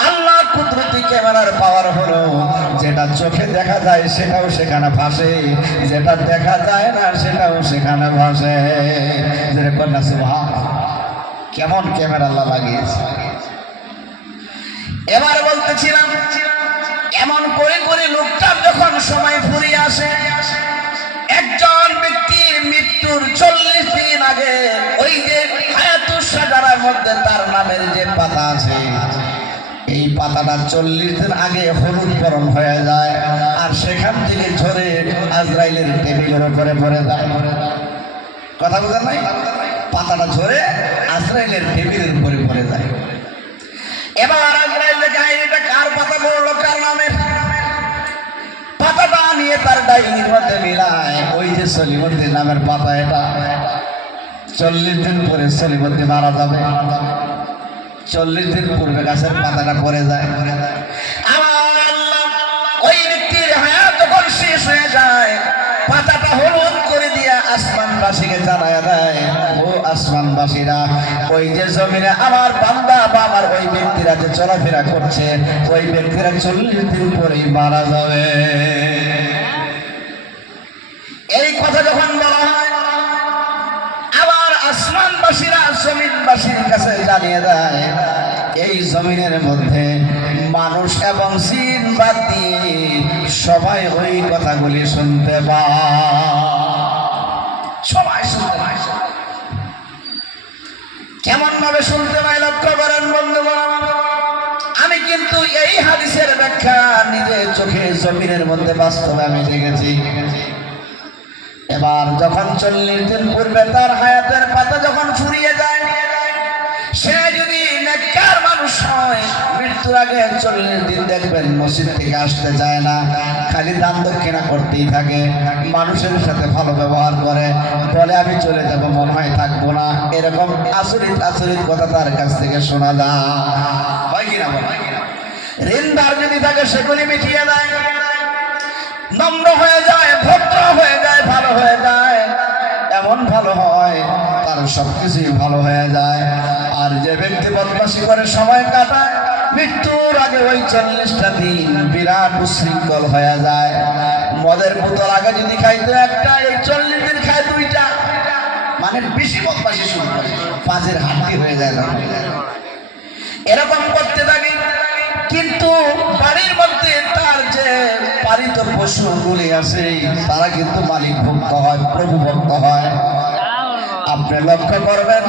আল্লাহ কুদরতি ক্যামেরার পাওয়ার হলো যেটা চোখে দেখা যায় সেটাও সেখানে ভাসে, যেটা দেখা যায় না সেটাও সেখানে ভাসে। যেরকম না সুবহান, কেমন ক্যামেরা আল্লাহ লাগিয়েছে। এবার বলতেছিলাম, এমন করে করে লোকটার যখন সময় ফুরিয়ে আসে, একজন ব্যক্তির মৃত্যুর 40 দিন আগে ওই যে হায়াতুস সাজারার মধ্যে তার নামের যে পাতা আছে, এই পাতাটা 40 দিন আগে হলুদ বরণ হয়ে যায়, আর সেখান থেকে ঝরে আজরাইলের টেবিলের উপরে পড়ে যায়। কথা বুঝেন নাই? পাতাটা ঝরে আজরাইলের টেবিলের উপরে পড়ে যায়। এবার আজরাইল দেখে এটা কার পাতা পড়লো, কার নামের পাতাটা নিয়ে তার ডায়েরির মধ্যে মিলায়, ওই যে সলিমুদ্দিন নামের পাতা, এটা 40 দিন পরে সলিমুদ্দিন মারা যাবে। 40 দিন পূর্বে গাছের পাতাটা পড়ে যায়। আমার আল্লাহ ওই ব্যক্তির হায়াত যখন শেষ হয়ে যায়, পাতাটা হলুদ করে দিয়া আসমানবাসীকে জানায় দেয়, ও আসমানবাসীরা, ওই যে জমিনে আমার বান্দা বা আমার ওই ব্যক্তিরা যে চলাফেরা করছে, ওই ব্যক্তিরা 40 দিন পরেই মারা যাবে। এই কথা যখন বলা হয়, আবার আসমানবাসীরা জমিনবাসীর কাছে জানিয়ে দেয়, এই জমিনের মধ্যে মানুষ এবং জিন বাদ দিয়ে সবাই ওই কথাগুলি শুনতে পায়, সবাই শুনতে পায়। কেমন ভাবে শুনতে পায় লক্ষ্য করেন বন্ধুগণ। আমি কিন্তু এই হাদিসের ব্যাখ্যা নিজে চোখে জমিনের মধ্যে বাস্তবে আমি দেখেছি। এবার যখন 40 দিন পূর্বে তার হায়াতের পাতা যখন ফুরিয়ে যায়, সে যদি নেককার মানুষ হয়, মৃত্যুর আগে 40 দিন দেখবেন মসজিদ থেকে আসতে চায় না, খালি দান দক্ষিণা করতেই থাকে, মানুষের সাথে ভালো ব্যবহার করে, বলে আমি চলে যাব, মনে হয় থাকবো না, এরকম আচরিত আচরিত কথা তার কাছ থেকে শোনা যায়। হয় কিনা বল? ঋণদার যদি থাকে সেগুলি মিটিয়ে দেয়, নম্র হয়ে যায়, ভদ্র হয়ে যায়, ভালো হয়ে যায়, এমন ভালো হয় তার সবকিছুই ভালো হয়ে যায়। আর যে ব্যক্তি বদমাশি করে সময় কাটায়, মৃত্যুর আগে ওই 40টা দিন বিরাট উশৃঙ্খল হয়ে যায়, মদের বোতল আগে যদি খাইতো একটা, এই 40 দিন খায় 2টা, মানে বেশি বদমাশি শুরু করে, পাঁচের হাড্ডি হয়ে যায়। এরকম করতে থাকে। কিন্তু বাড়ির মধ্যে তার যে পালিত পশুগুলি আছে তারা কিন্তু মালিক ভক্ত হয়, প্রভু ভক্ত হয়। আপনি লক্ষ্য করবেন,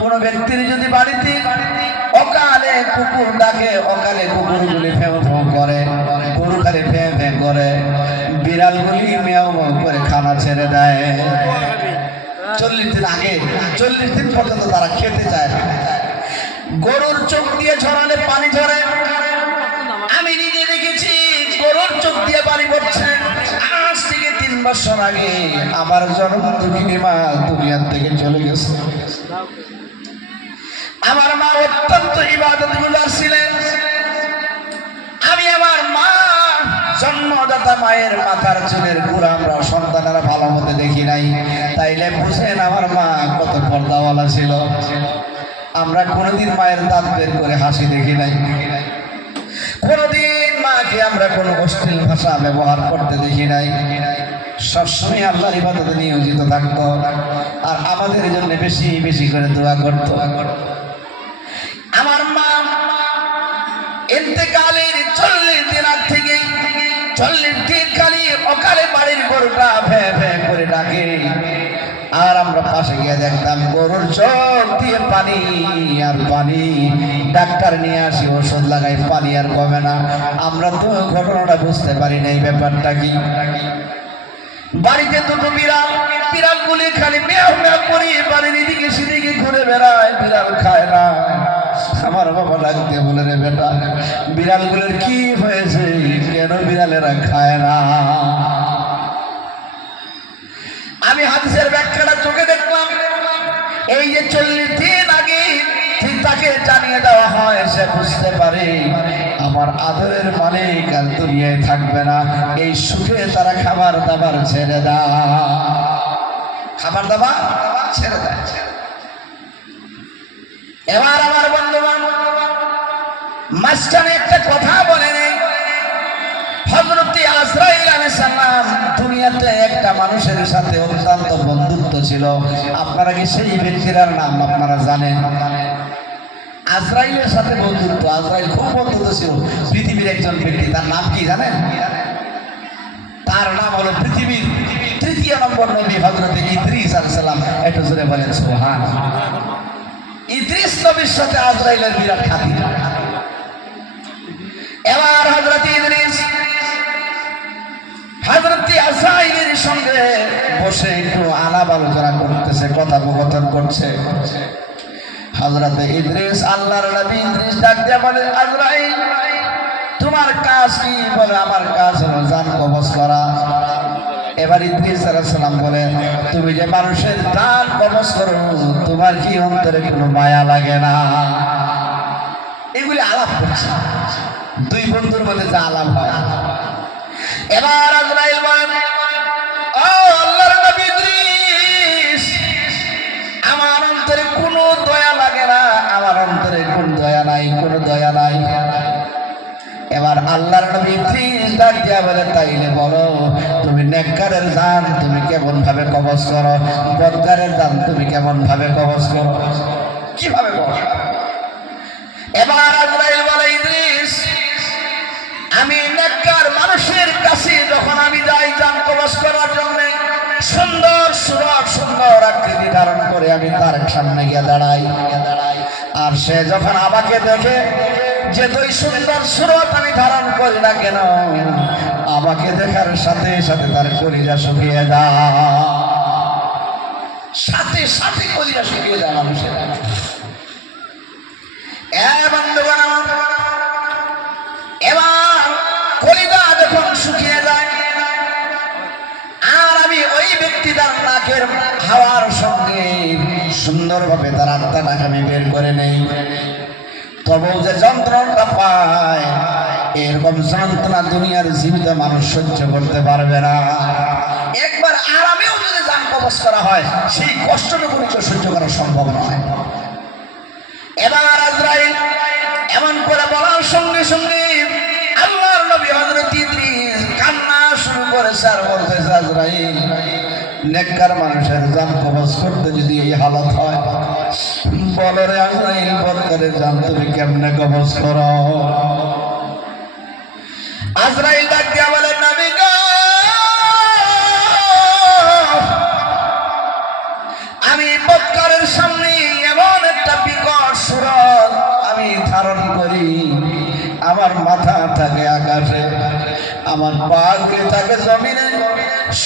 কোন ব্যক্তির যদি বাড়িতে অকালে কুকুর ডাকে, অকালে কুকুরগুলি ফেউ ফেউ করে, গরু খালি ফেউ ফেউ করে, বিড়ালগুলি মেয়াও মেয়াও করে খানা ছেড়ে দেয়। 40 দিন আগে, 40 দিন পর্যন্ত তারা খেতে চায় না। গরুর চোখ দিয়ে ঝরালে পানি ঝরে, আমি নিজে দেখেছি গরুর চোখ দিয়ে পানি পড়ছে। আজ থেকে 3 বছর আগে আমার জন্ম দুঃখিনী মা দুনিয়ার থেকে চলে গেছে। আমার মা অত্যন্ত ইবাদতগুজার ছিলেন। আমি আমার মা, জন্মদাতা মায়ের মাথার চুলের গুঁড়া আমরা সন্তানেরা ভালো মতো দেখি নাই, তাইলে বুঝেন আমার মা কত পর্দাওয়ালা ছিল। আমরা কোনোদিন মায়ের দাঁত বের করে হাসি দেখি নাই, কোনোদিন মাকে আমরা কোনো অশ্লীল ভাষা ব্যবহার করতে দেখি নাই। সবসময় আল্লাহর ইবাদতে নিয়োজিত থাকতো, আর আমাদের জন্য বেশি বেশি করে দোয়া করতো। আমার মা ইন্তেকালের 40 দিন আগ থেকে 40 দিন খালি অকালে বাড়ির গরুটা ভে ভে করে ডাকে, আর আমরা পাশে গিয়ে দেখতাম গরুর চোখ দিয়ে পানি আর পানি। ডাক্তার নিয়ে আসি, ওষুধ লাগাই, পানি আর কমে না। আমরা তো ঘটনাটা বুঝতে পারি না এই ব্যাপারটা কি। বাড়িতে দুটো বিড়াল, বিড়ালগুলি খালি মেয়াও মেয়াও করে বাড়ির এদিকে সেদিকে ঘুরে বেড়ায়, বিড়াল খায় না। আমার বাবা ডাকতে বলে, রে বেটা, বিড়ালগুলোর কি হয়েছে, কেন বিড়ালেরা খায় না? আমি হাদিসের ব্যাখ্যাটা চোখে দেখলাম। এই যে 40 দিন আগে ঠিক তাকে জানিয়ে দেওয়া হয়, সে বুঝতে পারে আমার আদরের মালিক আর দুনিয়ায় থাকবে না। এই সুখে তারা খাবার দাবার ছেড়ে দেয়, খাবার দাবার ছেড়ে দেয়। এবার আমার বন্ধুবান মাঝখানে একটা কথা বলে নেই। হযরত আজরাইল আলাইহিস সালাম দুনিয়াতে একটা মানুষের সাথে অত্যন্ত বন্ধুত্ব ছিল। আপনারা কি সেই ব্যক্তির নাম আপনারা জানেন? আজরাইলের সাথে বন্ধুত্ব, আজরাইল খুব বন্ধুত্ব ছিল পৃথিবীর একজন ব্যক্তি। তার নাম কি জানেন? তার নাম হলো পৃথিবীর 3য় নম্বর নবী হযরত ইদ্রিস আলাইহিস সালাম। একটু জোরে বলেন সুবহানাল্লাহ। ইদ্রিস নবীর সাথে আজরাইলের বিরাট খাতির। এবার হযরত ইদ্রিস হযরত আজরাইলের সঙ্গে বসে একটু আলাপ আলোচনা করতেছে, কথোপকথন করছে। হযরত ইদ্রিস, আল্লাহর নবী ইদ্রিস ডাক দিয়ে বলে, আজরাইল তোমার কাজ কি? বলে, আমার কাজ হলো জান কবজ করা। এবার ইদ্রিস আলাইহিস সালাম বলে, তুমি যে মানুষের জান কবজ করো, তোমার কি অন্তরে কোনো মায়া লাগে না? এগুলি আলাপ করছে, দুই বন্ধুর মধ্যে যা আলাপ হয়। এবার আজরাইল বলেন, ও আল্লাহর নবী ইদ্রিস, আমার অন্তরে কোনো দয়া লাগে না, আমার অন্তরে কোন দয়া নাই, কোনো দয়া নাই। এবার আল্লাহর নবী ইদ্রিস ডাক দিয়া বলে, তাইলে বলো তুমি নেককারের জান তুমি কেমন ভাবে কবজ করো, বদকারের জান তুমি কেমন ভাবে কবজ করো, কিভাবে কবজ করো? এবার আজরাইল বলে, ইদ্রিস আমি নেককার মানুষের কাছে যখন আমি যাই জান কবজ করার জন্য, সুন্দর সুরত সুন্দর আকৃতি ধারণ করে আমি তার সামনে গিয়ে দাঁড়াই। আর সে যখন আমাকে দেখে যে তুই সুন্দর সুরত আমি ধারণ করি না কেন, আমাকে দেখার সাথে সাথে তার কলিজা শুকিয়ে যায়, সাথে সাথে কলিজা শুকিয়ে যায় মানুষের। বন্ধুগণ আমার, এবার কলিজা যখন শুকিয়ে যায়, আর আমি ওই ব্যক্তিটার নাকের হাওয়ার সঙ্গে সুন্দরভাবে তার আত্মাটাকে আমি বের করে নেই, তবুও যে যন্ত্রণাটা পায়, এরকম যন্ত্রণা দুনিয়ার জীবিত মানুষ সহ্য করতে পারবে না। একবার আরামেও যদি জান কবজ করা হয়, সেই কষ্টটুকু নিচে সহ্য করা সম্ভব নয়। এবার আজরাইল এমন করে বলার সঙ্গে সঙ্গে আল্লাহর নবী হযরত ইদ্রিস কান্না শুরু করেছে আর বলতেছে আজরাইল নেককার মানুষের জান কবজ করতে যদি এই হালত হয়, বলো রে আজরাইল বদকারের জান তুমি কেমনে কবজ করো? আজরাইল ডাক দিয়া বলে নবী গো, আমি বদকারের সামনে এমন একটা বিকট সুরত আমি ধারণ করি, আমার মাথা থাকে আকাশে, আমার পাকে থাকে জমিনে,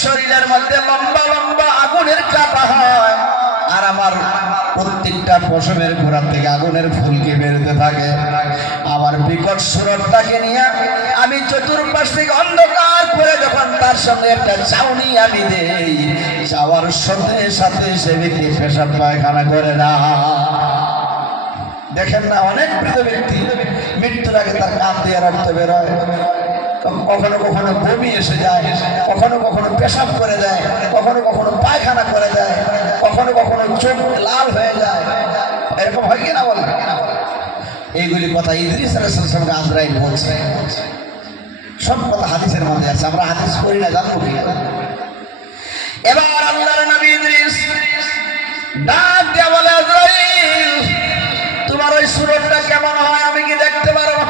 শরীরের মধ্যে লম্বা লম্বা আগুনের কাঁটা হয়, আর আমার প্রত্যেকটা পশমের গোড়া থেকে আগুনের ফুলকি বেরোতে থাকে। আমার বিকট সুরতটাকে নিয়ে আমি চতুর্পাশ থেকে অন্ধকার করে যখন তার সঙ্গে একটা চাউনি আমি দেই, যাওয়ার সাথে সাথে সে ব্যক্তি পেশাব পায়খানা করে না। দেখেন না, অনেক বৃদ্ধ ব্যক্তি মৃত্যুর আগে তার কান দিয়ে রক্ত বেরোয়, কখনো কখনো বমি এসে যায়, কখনো কখনো পেশাব করে দেয়, কখনো কখনো পায়খানা করে দেয়, কখনো কখনো চোখ লাল হয়ে যায়। এরকম হয় কিনা বলে? এইগুলি কথা ইদ্রিস আলাইহিস সালামকে আজরাইল বলছে। সব কথা হাদিসের মধ্যে আছে, আমরা হাদিস পড়ি না, জানবো কি? এবার আল্লাহর নবী ইদ্রিস ডাক দিয়া বলে আজরাইল তোমার ওই সুরতটা কেমন হয় আমি কি দেখতে পারবো?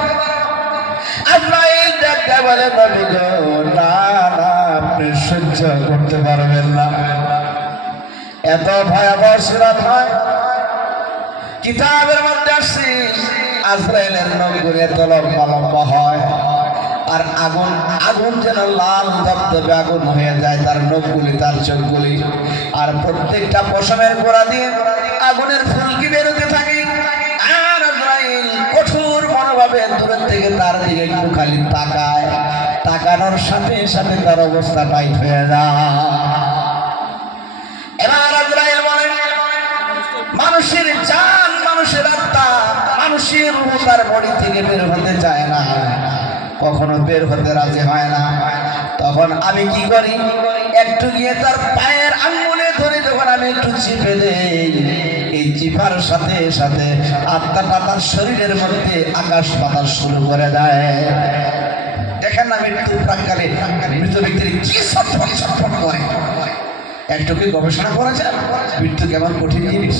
আজরাইল ডাক দিয়া বলে নবী গো, না না, আপনি সহ্য করতে পারবেন না, এত ভয়াবহ সুরত হয়। কিতাবের মধ্যে আসছে আজরাইলের নখগুলি এত লম্বা লম্বা হয়, আর আগুন আগুন যেন লাল ধবধবে আগুন হয়ে যায় তার নখগুলি, তার চোখগুলি, আর প্রত্যেকটা পশমের গোড়া দিয়ে আগুনের ফুলকি বেরোতে থাকে। আর আজরাইল কঠোর মনোভাবে দূরের থেকে তার দিকে একটু খালি তাকায়, তাকানোর সাথে সাথে তার অবস্থা টাইট হয়ে যায়। এবার আজরাইল বলেন মানুষের জান, মানুষের আত্মা, মানুষের রূহ তার বডি থেকে বের হতে চায় না, কখনো বের হতে রাজি হয় না। তখন আমি কি করি, একটু গিয়ে তার পায়ের আঙ্গুলে ধরে যখন আমি একটু চিপে দেই, এই চিপার সাথে সাথে আত্মাটা তার শরীরের মধ্যে আকাশ বাতাস শুরু করে দেয়। দেখেন না মৃত্যু প্রাককালে মৃত ব্যক্তির কি ছটফট ছটফট করে। একটু কি গবেষণা করেছে মৃত্যু কেমন কঠিন জিনিস?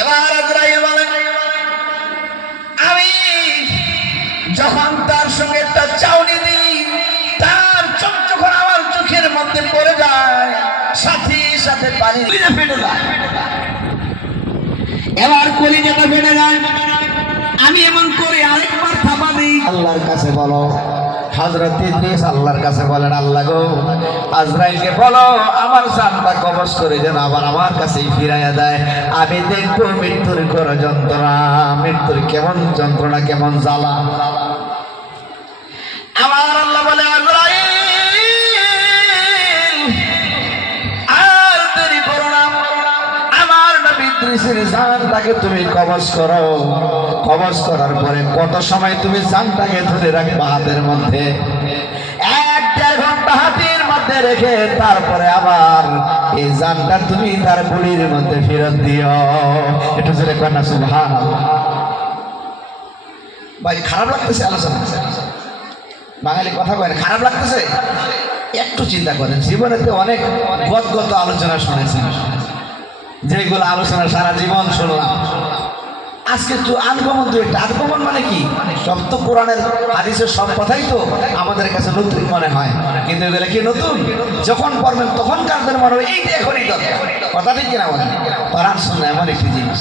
এবার আজরাইল বলেন আমি যখন তার সঙ্গে একটা চাউনি দিই, তার চোখ যখন আমার চোখের মধ্যে পড়ে যায়, সাথে সাথে পানি ফেটে যায়। এবার কলিজাটা ফেটে যায়, আমি এমন করে আরেকবার থাপা দিই। আল্লাহর কাছে বলো, হযরত ইদ্রিস আল্লাহর কাছে বলেন, আল্লাহ গো, আজরাইলকে বলো আমার জানটা কবজ করে যেন আবার আমার কাছেই ফিরাইয়া দেয়, আমি দেখবো মৃত্যুর কোন যন্ত্রণা, মৃত্যুর কেমন যন্ত্রণা, কেমন জ্বালা। আমার আল্লাহ বলে আজরাইল আর দেরি করো না, আমার নবী ইদ্রিসের জানটাকে তুমি কবজ করো। কবজ করার পরে কত সময় তুমি জানটাকে ধরে রাখবা হাতের মধ্যে? 1-1.5 ঘন্টা হাতের মধ্যে রেখে তারপরে আবার এই জানটা তুমি তার বুড়ির মধ্যে ফেরত দিও। একটু জোরে কন্যা সুবহানাল্লাহ। ভাই খারাপ লাগতেছে আলোচনা? বাঙালি কথা কয় খারাপ লাগতেছে? একটু চিন্তা করেন, জীবনেতে অনেক গদগদ আলোচনা শুনেছেন, যেগুলো আলোচনা সারা জীবন শুনলাম, আজকে তো আনকমন, দু একটা। আনকমন মানে কি? সব তো কোরআনের হাদিসের সব কথাই তো আমাদের কাছে নতুন মনে হয়, কিন্তু এগুলো কি নতুন? যখন পড়বেন তখন কারদের মনে হবে এইটা এখনই দরকার। কথা ঠিক কিনা বলেন? কোরআন শুননা এমন একটি জিনিস।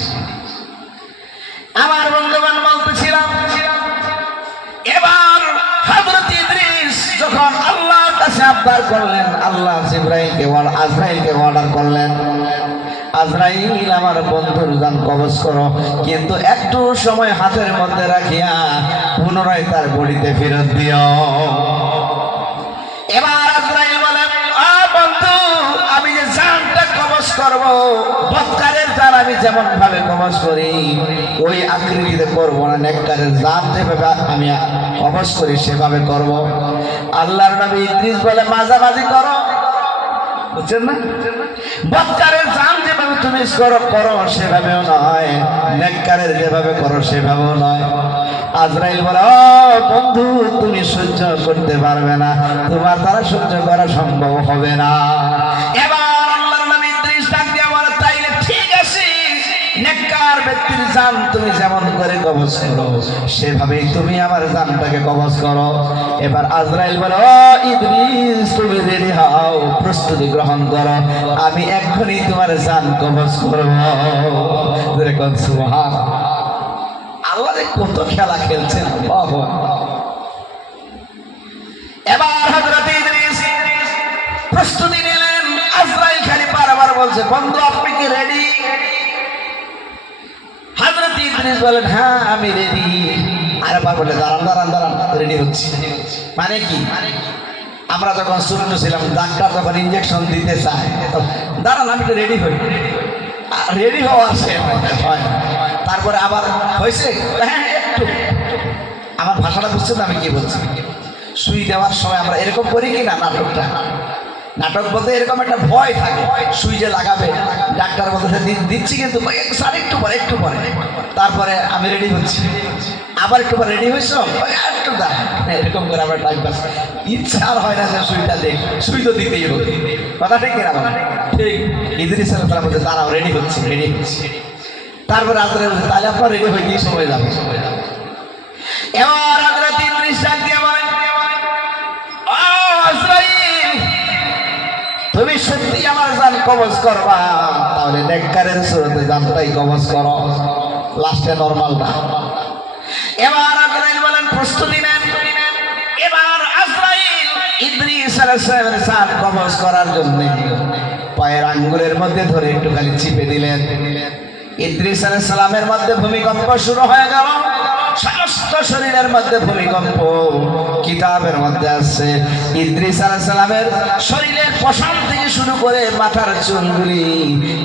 আমার বন্ধুবান বলতেছিলাম, এবার হযরত ইদ্রিস যখন আল্লাহর কাছে আবদার করলেন, আল্লাহ আজরাইলকে অর্ডার করলেন, আজরাইল আমার বন্ধুর জান কবজ করো, কিন্তু একটু সময় হাতের মধ্যে রাখিয়া পুনরায় তার বডিতে ফেরত দিও। এবার আজরাইল বলে, বন্ধু আমি যে জানটা কবজ করব, বদকারের জান আমি যেমন ভাবে কবজ করি ওই আকৃতিতে করবো না, নেককারের জান যেভাবে আমি কবজ করি সেভাবে করব। আল্লাহর নবী ইদ্রিস বলে মাঝামাঝি করো, বুঝছেন না? বদকারের জান যেভাবে তুমি করো সেভাবেও নয়, নেককারের যেভাবে করো সেভাবেও নয়। আজরাইল বলে, ও বন্ধু, তুমি সহ্য করতে পারবে না, তোমার দ্বারা সহ্য করা সম্ভব হবে না। এবার আল্লাহর নবী ইদ্রিস ডাক দিয়ে বলে, তাইলে ঠিক আছে, নেককার ব্যক্তির জান তুমি যেমন করে কবজ করো সেভাবেই তুমি আমার জানটাকে কবজ করো। এবার আজরাইল বলে, ও ইদ্রিস, তুমি রেডি হও, প্রস্তুতি গ্রহণ করো, আমি এখনই তোমার জান কবজ করব। সুবহানাল্লাহ। আল্লাহ কত খেলা খেলছেন। এবার হযরত ইদ্রিস প্রস্তুতি নিলেন। আজরাইল খালি বারবার বলছে, বন্ধু আপনি কি রেডি? হযরত ইদ্রিস বলেন, হ্যাঁ আমি রেডি। আরেকবার বলে, দাঁড়ান দাঁড়ান দাঁড়ান, রেডি হচ্ছি। মানে কি? আমরা যখন ছোট ছিলাম, ডাক্তার যখন ইঞ্জেকশন দিতে চায়, দাঁড়ান আমি তো রেডি হই, রেডি হওয়া আসে হয়। তারপরে আবার হয়েছে, হ্যাঁ একটু, আমার ভাষাটা বুঝছেন আমি কি বলছি? সুই দেওয়ার সময় আমরা এরকম করি কি না? নাটক বলতে এরকম একটা ভয় থাকে, সুই যে লাগাবে, ডাক্তার বলতে দিচ্ছি কিন্তু স্যার একটু পরে একটু পরে। তারপরে আমি রেডি হচ্ছি, আবার একটু পরে রেডি হয়েছ, একটু দাঁড়া, এরকম করে আমরা টাইম পাস। ইচ্ছা আর হয় না যে সুইটা দেখ, সুই তো দিতেই হবে। কথা ঠিক কিনা? ঠিক। ইদ্রিস আলাইহিস সালাম বলছে, দাঁড়াও, রেডি হচ্ছি, রেডি হচ্ছি। তারপরে আজরাইল বলছে, তাহলে আপনার রেডি হয়ে গিয়ে সময় যাবে। এবার হযরত ইদ্রিস ডাক দিয়ে বলেন, ও আজরাইল, তুমি সত্যি আমার জান কবজ করবা? তাহলে নেককারের সুরতে জানটাই কবজ করো, লাস্টে নরমাল না। এবার আজরাইল বলেন, প্রস্তুতি নেন। এবার আজরাইল ইদ্রিস আলাইহিস সালামের জান কবজ করার জন্য পায়ের আঙ্গুলের মধ্যে ধরে একটু খালি চিপে দিলেন। ইদ্রিস আলাইহিস সালামের মধ্যে ভূমিকম্প শুরু হয়ে গেল, সমস্ত শরীরের মধ্যে ভূমিকম্প। কিতাবের মধ্যে আছে, ইদ্রিস আলাইহিস সালামের শরীরের পশম থেকে শুরু করে মাথার চুলগুলি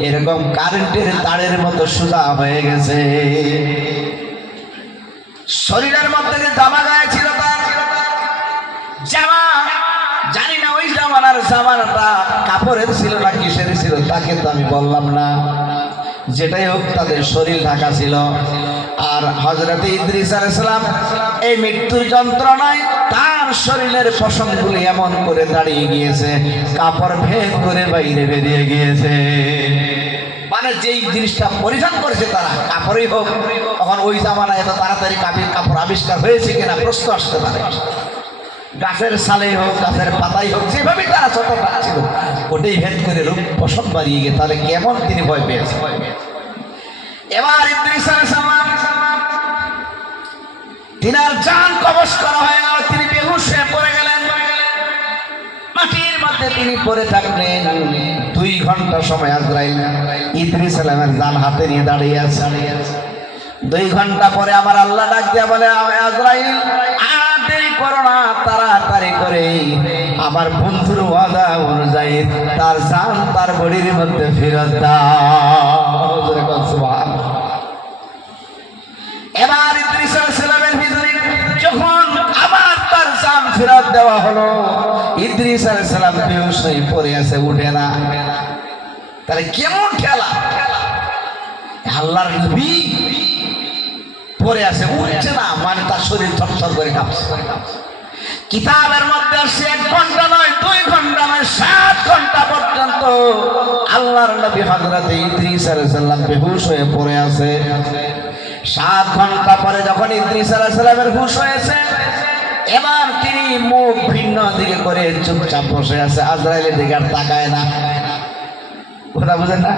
এরকম কারেন্টের তারের মতো সোজা হয়ে গেছে। শরীরের মধ্যে যে জামা গায়ে ছিল, তার জামা জানি না ওই জামানার জামাটা কাপড়ের ছিল না কিসের ছিল, তা কিন্তু আমি বললাম না। যেটাই হোক, তাদের শরীর ঢাকা ছিল। আর হযরত ইদ্রিস আলাইহিস সালাম এই মৃত্যুর যন্ত্রণায় তার শরীরের পশমগুলি এমন করে দাঁড়িয়ে গিয়েছে, কাপড় ভেদ করে বাইরে বেরিয়ে গিয়েছে। মানে যেই জিনিসটা পরিধান করেছে তারা, কাপড়ই হোক, তখন ওই জামানায় এত তাড়াতাড়ি কাপড় আবিষ্কার হয়েছে কিনা প্রশ্ন আসতে পারে। গাছের ছালেই হোক, গাছের পাতাই হোক, যেভাবে তারা ছোটটা ছিল, ওটাই ভেদ করে রূপ পশম বাড়িয়ে গিয়ে তাহলে কেমন তিনি ভয় পেয়েছে। এবার ইদ্রিস আলাইহিস সালাম তিনার জান কবজ করা হয়, তিনি বেহুশ হয়ে পড়ে গেলেন। মাটির মধ্যে তিনি পড়ে থাকলেন। 2 ঘন্টা সময় আজরাইল ইদ্রিস আলাইহিস জান হাতে নিয়ে দাঁড়িয়ে আছে। 2 ঘন্টা পরে আমার আল্লাহ ডাক দিয়া বলে, আজরাইল আর দেরি করো না, তাড়াতাড়ি করে আমার বন্ধুর ওয়াদা অনুযায়ী তার জান তার বডির মধ্যে ফেরত দাও। এবার ইদ্রিস আলাইহিস সালামের ভিতরে যখন আবার তার জান ফেরত দেওয়া হলো, ইদ্রিস আলাইহিস সালাম বেহুশ হয়ে পড়ে আছে, উঠে না। তাহলে কেমন খেলা! আল্লাহর নবী পড়ে আছে, উঠছে না, মানে তার শরীর থরথর করে কাঁপছে। কিতাবের মধ্যে আসছে 1 ঘন্টা নয়, 2 ঘন্টা নয়, 7 ঘন্টা পর্যন্ত আল্লাহর নবী হযরত ইদ্রিস আলাইহিস সালাম বেহুশ হয়ে পড়ে আছে। 7 ঘন্টা পরে যখন ইদ্রিস আলাইহিস সালামের হুঁশ হয়েছে, এবার তিনি মুখ ভিন্ন দিকে করে চুপচাপ বসে আছে, আজরাইলের দিকে আর তাকায় না। কথা বুঝেন না?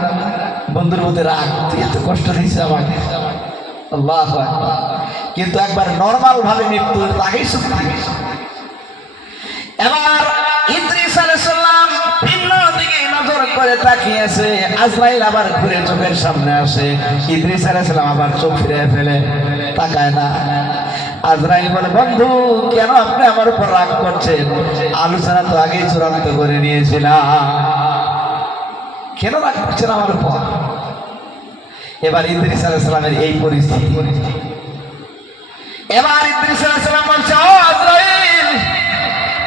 বন্ধুর মধ্যে রাগ, তুই এত কষ্ট দিচ্ছিস আমাকে, আল্লাহু আকবার। কিন্তু একবার নরমাল ভাবে মৃত্যুর আগেই চুক্তি। এবার ইদ্রিস আলাইহিস সালাম ভিন্ন দিকে নজর করে তাকিয়েছে, আজরাইল আবার ঘুরে চোখের সামনে আসে, ইদ্রিস আলাইহিস সালাম আবার চোখ ফিরে ফেলে, তাকায় না। আজরাইল বলে, বন্ধু কেন আপনি আমার উপর রাগ করছেন? আলোচনা তো আগেই চূড়ান্ত করে নিয়েছিলাম, কেন রাগ করছেন আমার উপর? এবার ইদ্রিস আলাইহিস সালামের এই পরিস্থিতি। এবার ইদ্রিস আলাইহিস সালাম বলছে, ও আজরাইল,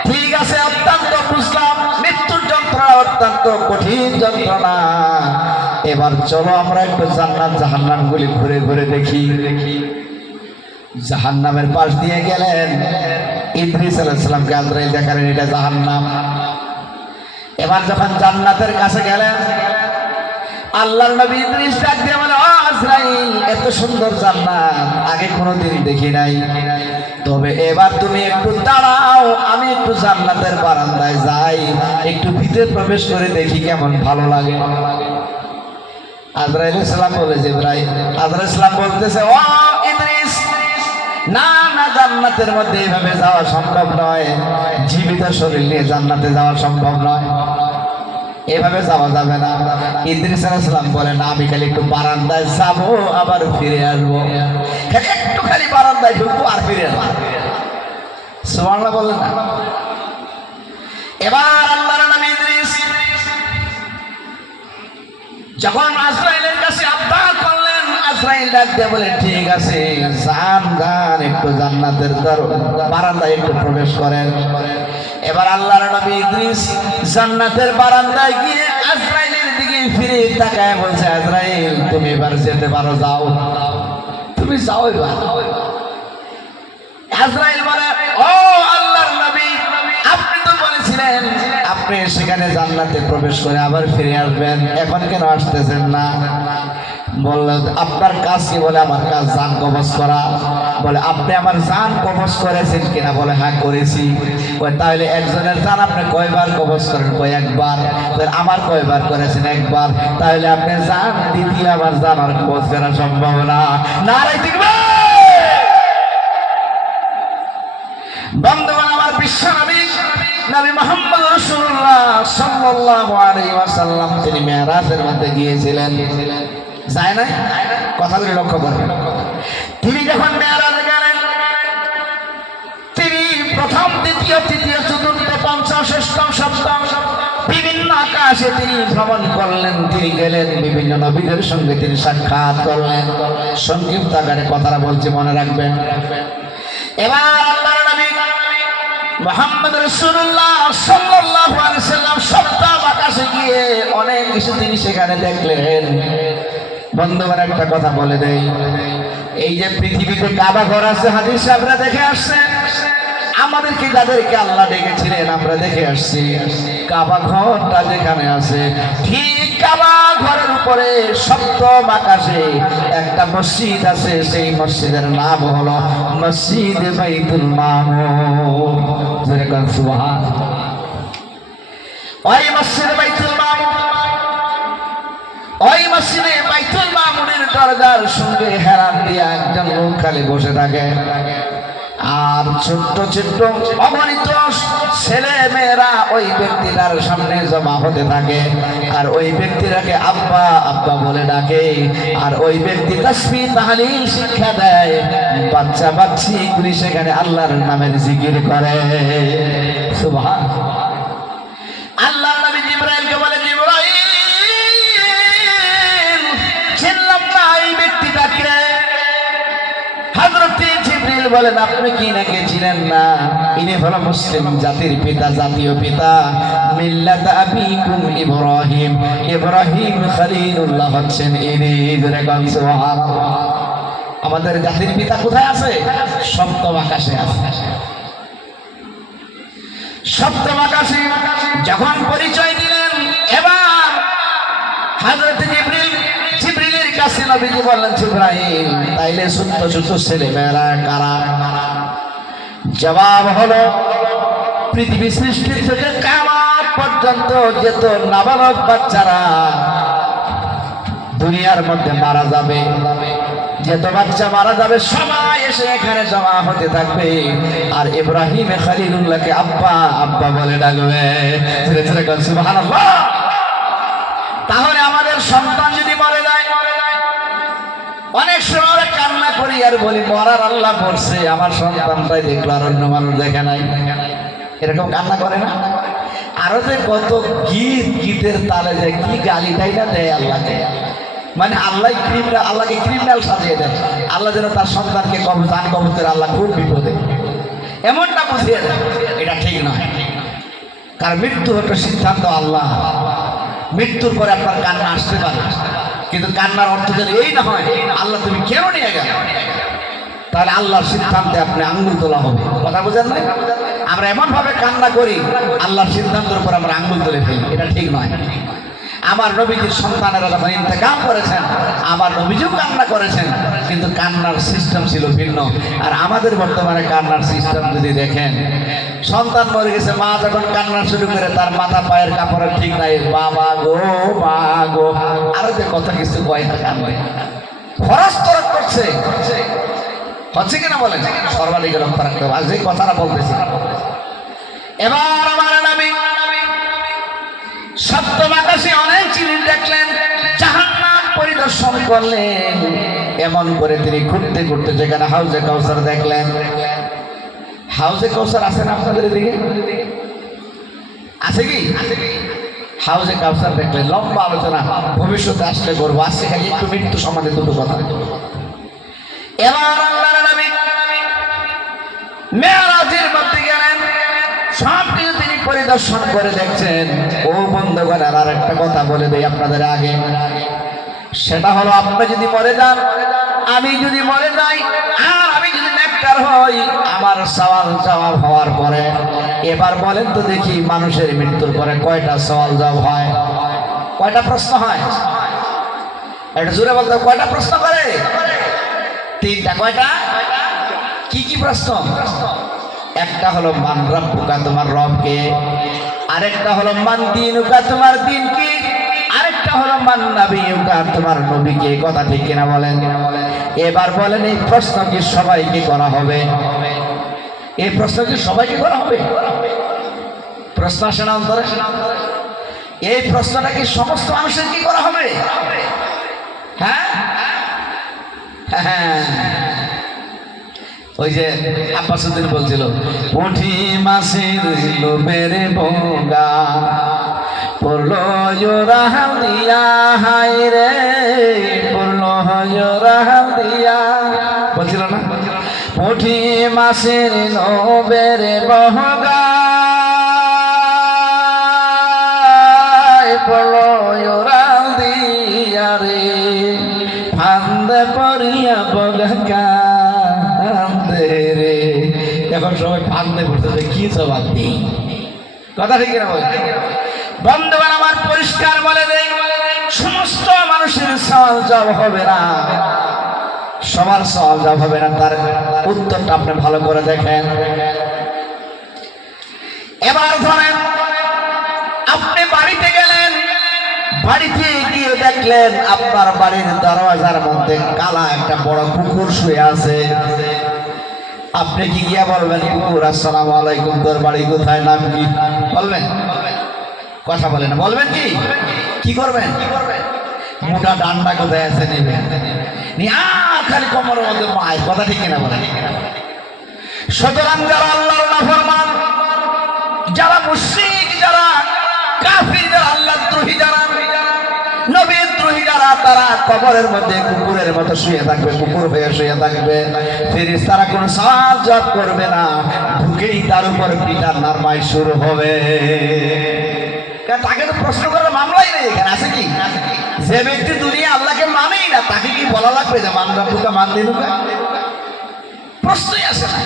ঠিক আছে, অত্যন্ত বুঝলাম মৃত্যুর যন্ত্রণা অত্যন্ত কঠিন যন্ত্রণা। এবার চলো আমরা একটু জান্নাত জাহান্নাম গুলি ঘুরে ঘুরে দেখি। জাহান্নামের পাশ দিয়ে গেলেন, ইদ্রিস আলাইহিস সালামকে আজরাইল দেখালেন এটা জাহান্নাম। এবার যখন জান্নাতের কাছে গেলেন, আল্লাহর নবী ইদ্রিস ডাক দিয়ে বলে, ও আজরাইল, এত সুন্দর জান্নাত আগে কোনোদিন দেখি নাই, তবে এবার তুমি একটু দাঁড়াও, আমি একটু জান্নাতের বারান্দায় যাই, একটু ভিতরে প্রবেশ করে দেখি কেমন ভালো লাগে। আজরাইল সালাম বলে, জিবরাইল। আজরাইল সালাম বলতেছে, ও ইদ্রিস, না না, জান্নাতের মধ্যে এইভাবে যাওয়া সম্ভব নয়, জীবিত শরীর নিয়ে জান্নাতে যাওয়া সম্ভব নয়, এভাবে যাওয়া যাবে না। ইদ্রিস আলাইহিস সালাম বলেন, আমি খালি একটু বারান্দায় যাবো, আবার ফিরে আসবো, খালি একটু খালি বারান্দায় ঢুকবো আর ফিরে আসবো। সুবহানাল্লাহ বলেন না। এবার আল্লাহর নবী ইদ্রিস যখন আজরাইলের কাছে আবদার করলেন, আজরাইল ডাক দিয়ে বলে, ঠিক আছে, যান যান, একটু জান্নাতের বারান্দায় একটু প্রবেশ করেন। এবার আল্লাহর নবী ইদ্রিস জান্নাতের বারান্দায় গিয়ে আজরাইলের দিকে ফিরে তাকায় বলছে, আজরাইল, তুমি এবার যেতে পারো, যাও, তুমি যাও এবার। আজরাইল বলে, ও আল্লাহর নবী, আপনি তো বলেছিলেন আপনি সেখানে জান্নাতে প্রবেশ করে আবার ফিরে আসবেন, এখন কেন আসতেছেন না? বলল, আপনার কাজ কি? বলে, আমার কাজ জান কবজ করা। বলে, আপনি আমার জান কবজ করেছেন কিনা? বলে, হ্যাঁ করেছি। তাহলে একজনের জান আপনি কয়বার কবজ করেন? কয় একবার। আমার কয়বার করেছেন? একবার। তাহলে আপনি জান দ্বিতীয়বার জান আর কবজ করা সম্ভব না। নারায়ে তাকবীর। বন্ধুগণ, আমার বিশ্ব নবী নবী মুহাম্মদ রাসূলুল্লাহ সাল্লাল্লাহু আলাইহি ওয়াসাল্লাম তিনি মেরাজের মধ্যে গিয়েছিলেন, যায় না? কথাগুলি লক্ষ্য করবেন। তিনি যখন মেরাজে গেলেন, তিনি প্রথম, দ্বিতীয়, তৃতীয়, চতুর্থ, পঞ্চম, ষষ্ঠম, সপ্তম বিভিন্ন আকাশে তিনি ভ্রমণ করলেন। তিনি গেলেন, বিভিন্ন নবীদের সঙ্গে তিনি সাক্ষাৎ করলেন। সংক্ষিপ্ত আকারে কথাটা বলছি, মনে রাখবেন। এবার আল্লাহর নবী মুহাম্মদ রাসূলুল্লাহ সাল্লাল্লাহু আলাইহি ওয়াসাল্লাম সপ্তম আকাশে গিয়ে অনেক কিছু তিনি সেখানে দেখলেন। বন্ধুগণ, একটা কথা বলে দেই, এই যে পৃথিবীতে কাবা ঘর আছে, হাদিসে আমরা দেখে আসছে, আমাদেরকে যাদেরকে আল্লাহ ডেকেছিলেন আমরা দেখে আসছি, কাবা ঘরটা যেখানে আছে, ঠিক কাবা ঘরের উপরে সপ্তম আকাশে একটা মসজিদ আছে। সেই মসজিদের নাম হলো মসজিদ বাইতুল মামুর। যেরকম সুবহানাল্লাহ। ওই মসজিদ বাইতুল মামুর, ওই মসজিদে বাইতুল মামুরের দরজার সঙ্গে হেরান দিয়া একজন লোক খালি বসে থাকে, আর ছোট্ট ছোট্ট অগণিত ছেলে মেয়েরা ওই ব্যক্তিটার সামনে জমা হতে থাকে, আর ওই ব্যক্তিটাকে আব্বা আব্বা বলে ডাকে, আর ওই ব্যক্তি তাসবিহ তাহলিল শিক্ষা দেয়। বাচ্চা বাচ্চিগুলি সেখানে আল্লাহর নামের জিকির করে। সুবহানাল্লাহ। আল্লাহর নবী জিবরাইলকে বলে, জিবরাইল, চিনলাম না এই ব্যক্তিটাকে। হযরত জিবরিল বলেন, আপনি কি নাকি চিনেন না? ইনি হলো মুসলিম জাতির পিতা, জাতীয় পিতা, মিল্লাত আবিকুম ইব্রাহিম। ইব্রাহিম খলিলুল্লাহ হচ্ছেন ইনি। যেরকম সুবহানাল্লাহ। আমাদের জাতির পিতা কোথায় আছে? সপ্তম আকাশে আছে। সপ্তম আকাশে যখন পরিচয় দিলেন, এবার হযরত জিবরিলের কাছে নবীজি বললেন, জিবরাইল, তাইলে ছোট্ট ছোট্ট ছেলে মেয়েরা কারা? জবাব হলো, পৃথিবী সৃষ্টির থেকে কিয়ামত পর্যন্ত যত নাবালক বাচ্চারা দুনিয়ার মধ্যে মারা যাবে, যত বাচ্চা মারা যাবে, সবাই এসে এখানে জমা হতে থাকবে, আর ইব্রাহিম খলিলুল্লাহকে আব্বা আব্বা বলে ডাকবে। সুবহানাল্লাহ। তাহলে আমাদের সন্তান যদি মরে যায়, অনেক সময় কান্না করি আর বলি, মরার আল্লাহ করছে, আমার সন্তানটাই দেখলো আর অন্য মানুষ দেখে নাই। এরকম কান্না করে না? আরো যে কত গীতের তালে যে কি গালিটাই না দেয় আল্লাহকে, মানে আল্লাহ ক্রিমিনাল, আল্লাহকে ক্রিমিনাল সাজিয়ে দেয়। আল্লাহ যেন তার সন্তানকে জান কবজ করে, আল্লাহ খুব বিপদে, এমনটা বুঝিয়ে দেয়। এটা ঠিক নয়, কারণ মৃত্যু একটা সিদ্ধান্ত আল্লাহ। মৃত্যুর পরে আপনার কান্না আসতে পারে, কিন্তু কান্নার অর্থ যেন এই না হয়, আল্লাহ তুমি কেন নিয়ে গেল। তাহলে আল্লাহর সিদ্ধান্তে আপনি আঙ্গুল তোলা হবে। কথা বোঝেন না? আমরা এমন ভাবে কান্না করি, আল্লাহর সিদ্ধান্তের উপর আমরা আঙ্গুল তুলে ফেলি, এটা ঠিক নয়। আমার নবীজির সন্তানেরা যখন ইন্তেকাল করেছেন, আমার নবীজিও কান্না করেছেন, কিন্তু কান্নার সিস্টেম ছিল ভিন্ন। আর আমাদের বর্তমানে কান্নার সিস্টেম যদি দেখেন, সন্তান মরে গেছে, মা যখন কান্না শুরু করে তার মাথা পায়ের কাপড়ের ঠিক নাই, বাবা গো মা গো, আরো যে কত কিছু কয়টা কান্দে, খরচ তরক করছে, হচ্ছে কিনা বলেন? সর্বাধিক লক্ষ্য রাখতে হবে। আর যে কথাটা বলতেছি, এবার আমার নবী সপ্তম আকাশে অনেক জিনিস দেখলেন, জাহান্নাম পরিদর্শন করলেন, এমন করে তিনি ঘুরতে ঘুরতে যেখানে হাউজে কাউসার দেখলেন। হাউজে কাউসার আছে না আপনাদের এদিকে? আছে কি? হাউজে কাউসার দেখলেন। লম্বা আলোচনা ভবিষ্যতে আসলে করবো, আসছে খালি একটু মৃত্যু সম্বন্ধে দুটো কথা। এবার আল্লাহর নবী মেরাজের মধ্যে গেলেন, সব কিছু তিনি পরিদর্শন করে দেখছেন। ও বন্ধুগণ, আর একটা কথা বলে দেই আপনাদের আগে, সেটা হলো আপনি যদি মরে যান, আমি যদি মরে যাই, আর আমি যদি নেককার হই, আমার সওয়াল জবাব হওয়ার পরে, এবার বলেন তো দেখি, মানুষের মৃত্যুর পরে কয়টা সওয়াল জবাব হয়? কয়টা প্রশ্ন হয়? এটা জোরে বলতে, কয়টা প্রশ্ন করে? তিনটা। কয়টা? কি কি প্রশ্ন? একটা হলো মান রাব্বুকা, তোমার রব কে? আরেকটা হলো মান দীনুকা, তোমার দিন কি? আরেকটা হলো মান নাবিয়ুকা, তোমার নবী কে? কথা ঠিক কিনা বলেন? এবার বলেন, এই প্রশ্ন কি সবাইকে করা হবে? এই প্রশ্ন কি সবাইকে করা হবে? প্রশ্ন আসে না অন্তরে? এই প্রশ্নটা কি সমস্ত মানুষের কি করা হবে? হ্যাঁ হ্যাঁ, ওই যে আব্বাসুদ্দিন বলছিল, পুঁটি মাছের লোভের বোগা পড়লো রাহাম দিয়া, হাই রে পড়লো রাহাম দিয়া, বলছিল না? পুঁটি মাছের লোভের বোগা পড়লো রাহাম দিয়া রে, ফান্দে পড়িয়া বগা। এখন সবাই ফান্দে পড়তেছে, কি জবাব দিই? কথা ঠিক না বলে? বন্ধুগণ আমার, পরিষ্কার বলে দেই, সমস্ত মানুষের সওয়াল জবাব হবে না, সবার সওয়াল জবাব হবে না। তার উত্তরটা আপনি ভালো করে দেখেন। এবার ধরেন আপনি বাড়িতে গেলেন, বাড়িতে গিয়ে দেখলেন আপনার বাড়ির দরওয়াজার মধ্যে কালা একটা বড় কুকুর শুয়ে আছে। আপনি কি গিয়া বলবেন, কুকুর আসসালামু আলাইকুম, তোর বাড়ি কোথায়, নাম কি? বলবেন? কথা বলেন না, বলবেন কি? কি করবেন? মোটা ডান্ডা কোথায় আছে নেবেন, খালি কোমরের মধ্যে মায়ের। কথা ঠিক কিনা বলেন? সুতরাং যারা আল্লাহর নাফরমান, যারা মুশরিক, যারা কাফির, যারা আল্লাহ দ্রোহী, যারা নবীর দ্রোহী, যারা, তারা কবরের মধ্যে কুকুরের মতো শুয়ে থাকবে, কুকুর হয়ে শুয়ে থাকবে। ফেরেশতারা কোনো সওয়াল জবাব করবে না, ঢুকেই তার উপর পিটার নারমাই শুরু হবে। তাকে তো প্রশ্ন করার মামলাই নেই এখানে, আছে কি? যে ব্যক্তি দুনিয়া আল্লাহকে মানেই না, তাকে কি বলা লাগবে যে মান রাব্বুকা মান দীনুকা? প্রশ্নই আসে না।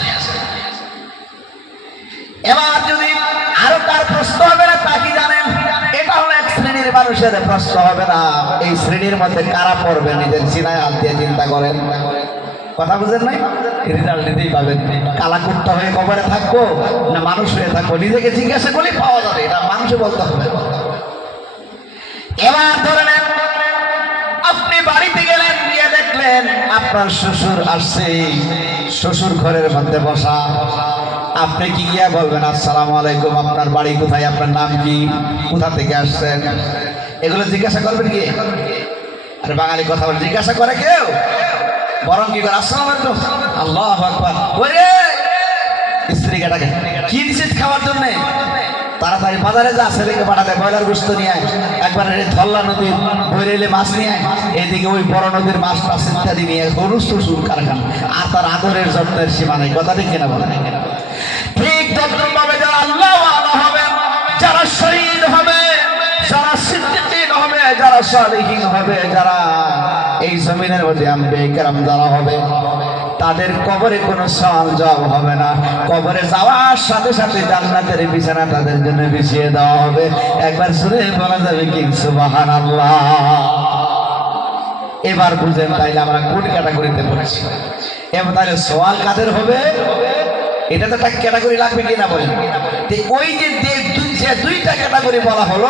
এবার যদি আরো কার প্রশ্ন হবে না, তা কি জানেন? এটা হলো এক শ্রেণীর মানুষের প্রশ্ন হবে না। এই শ্রেণীর মধ্যে কারা পড়বে, নিজের সিনায় হাত দিয়ে চিন্তা করেন। কথা বুঝেন নাই? রেজাল্ট নিতেই পাবেন। কালা কুত্তা হয়ে কবরে থাকবো না মানুষ হয়ে থাকবো, নিজেকে জিজ্ঞাসা করলেই পাওয়া যাবে, এটা মানুষে বলতে হবে। এবার ধরে নেন আপনি বাড়িতে গেলেন, গিয়ে দেখলেন আপনার শ্বশুর আসছে, শ্বশুর ঘরের মধ্যে বসা। আপনি কি গিয়া বলবেন, আসসালামু আলাইকুম, আপনার বাড়ি কোথায়, আপনার নাম কি, কোথা থেকে আসছেন? এগুলো জিজ্ঞাসা করবেন কি? আরে বাঙালি কথা বলে জিজ্ঞাসা করে কেউ? বরং কি করে, আসসালামু আলাইকুম, আল্লাহু আকবার, ওরে স্ত্রীকে ডাকে, কি দিছিস খাওয়ার জন্য? তাড়াতাড়ি বাজারে যা, ছেলেকে পাঠাতে ব্রয়লার গোশত নিয়ে আয়, একবার ধল্লা নদীর বইরেলে মাছ নিয়ে আয়, এদিকে ওই বড় নদীর মাছ টাছ ইত্যাদি নিয়ে হরুস টুসুর কারখানা। আর তার আদরের যত্নের সীমা নেই। কথা ঠিক কিনা বলে? ঠিক তদ্রুপভাবে যারা আল্লাহ ওয়ালা হবে, যারা শহীদ হবে, যারা সিদ্দিকীন হবে, যারা সালেহীন হবে, যারা এই জমিনের মধ্যে আম্বিয়া কেরাম যারা হবে, তাদের কবরে কোনো সওয়াল জবাব হবে না। কবরে যাওয়ার সাথে সাথে জান্নাতের বিছানা তাদের জন্য বিছিয়ে দেওয়া হবে। একবার শুনে বলা যাবে কি সুবহানাল্লাহ। এবার বুঝেন তাইলে আমরা কোন ক্যাটাগরিতে পড়েছি। এবার তাহলে সওয়াল কাদের হবে? এটা তো একটা ক্যাটাগরি লাগবে কিনা বলেন। ওই যে দুইটা ক্যাটাগরি বলা হলো,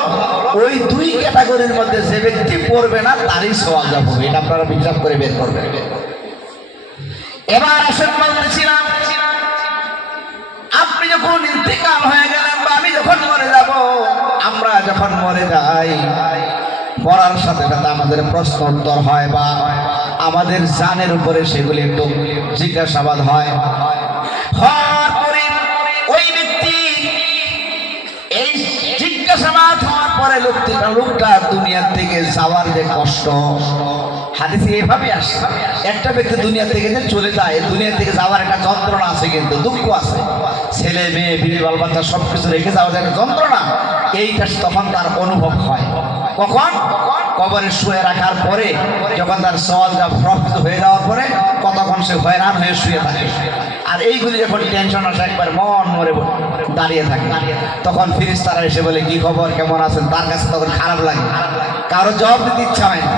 ওই দুই ক্যাটাগরির মধ্যে যে ব্যক্তি পড়বে না তারই সওয়াল জবাব হবে। এটা আপনারা বিচার করে বের করবেন। এবার আসেন, বলতেছিলাম আপনি যখন ইন্তেকাল হয়ে গেলেন বা আমি যখন মরে যাব, আমরা যখন মরে যাই, মরার সাথে সাথে আমাদের প্রশ্ন উত্তর হয় বা আমাদের জানের উপরে সেগুলি একটু জিজ্ঞাসাবাদ হয়। হওয়ার পরে ওই ব্যক্তি এই জিজ্ঞাসাবাদ হওয়ার পরে লোকটা দুনিয়া থেকে যাওয়ার যে কষ্ট, হাদিসে এভাবে আসে একটা ব্যক্তি দুনিয়া থেকে যে চলে যায়, দুনিয়া থেকে যাওয়ার একটা যন্ত্রণা আছে, কিন্তু দুঃখ আছে। ছেলে মেয়ে বিবি বাল বাচ্চা সবকিছু রেখে যাওয়ার একটা যন্ত্রণা, এইটা তখন তার অনুভব হয়। কখন? কবরে শুয়ে রাখার পরে, যখন তার সওয়াল প্রকৃত হয়ে যাওয়ার পরে কতক্ষণ সে হয়রান হয়ে শুয়ে থাকে। আর এইগুলি যখন টেনশন আসে, একবার মন মরে দাঁড়িয়ে থাকে, তখন ফেরেশতারা এসে বলে কি খবর, কেমন আছেন, তার কাছে তখন খারাপ লাগে, কারো জবাব দিতে ইচ্ছা হয় না,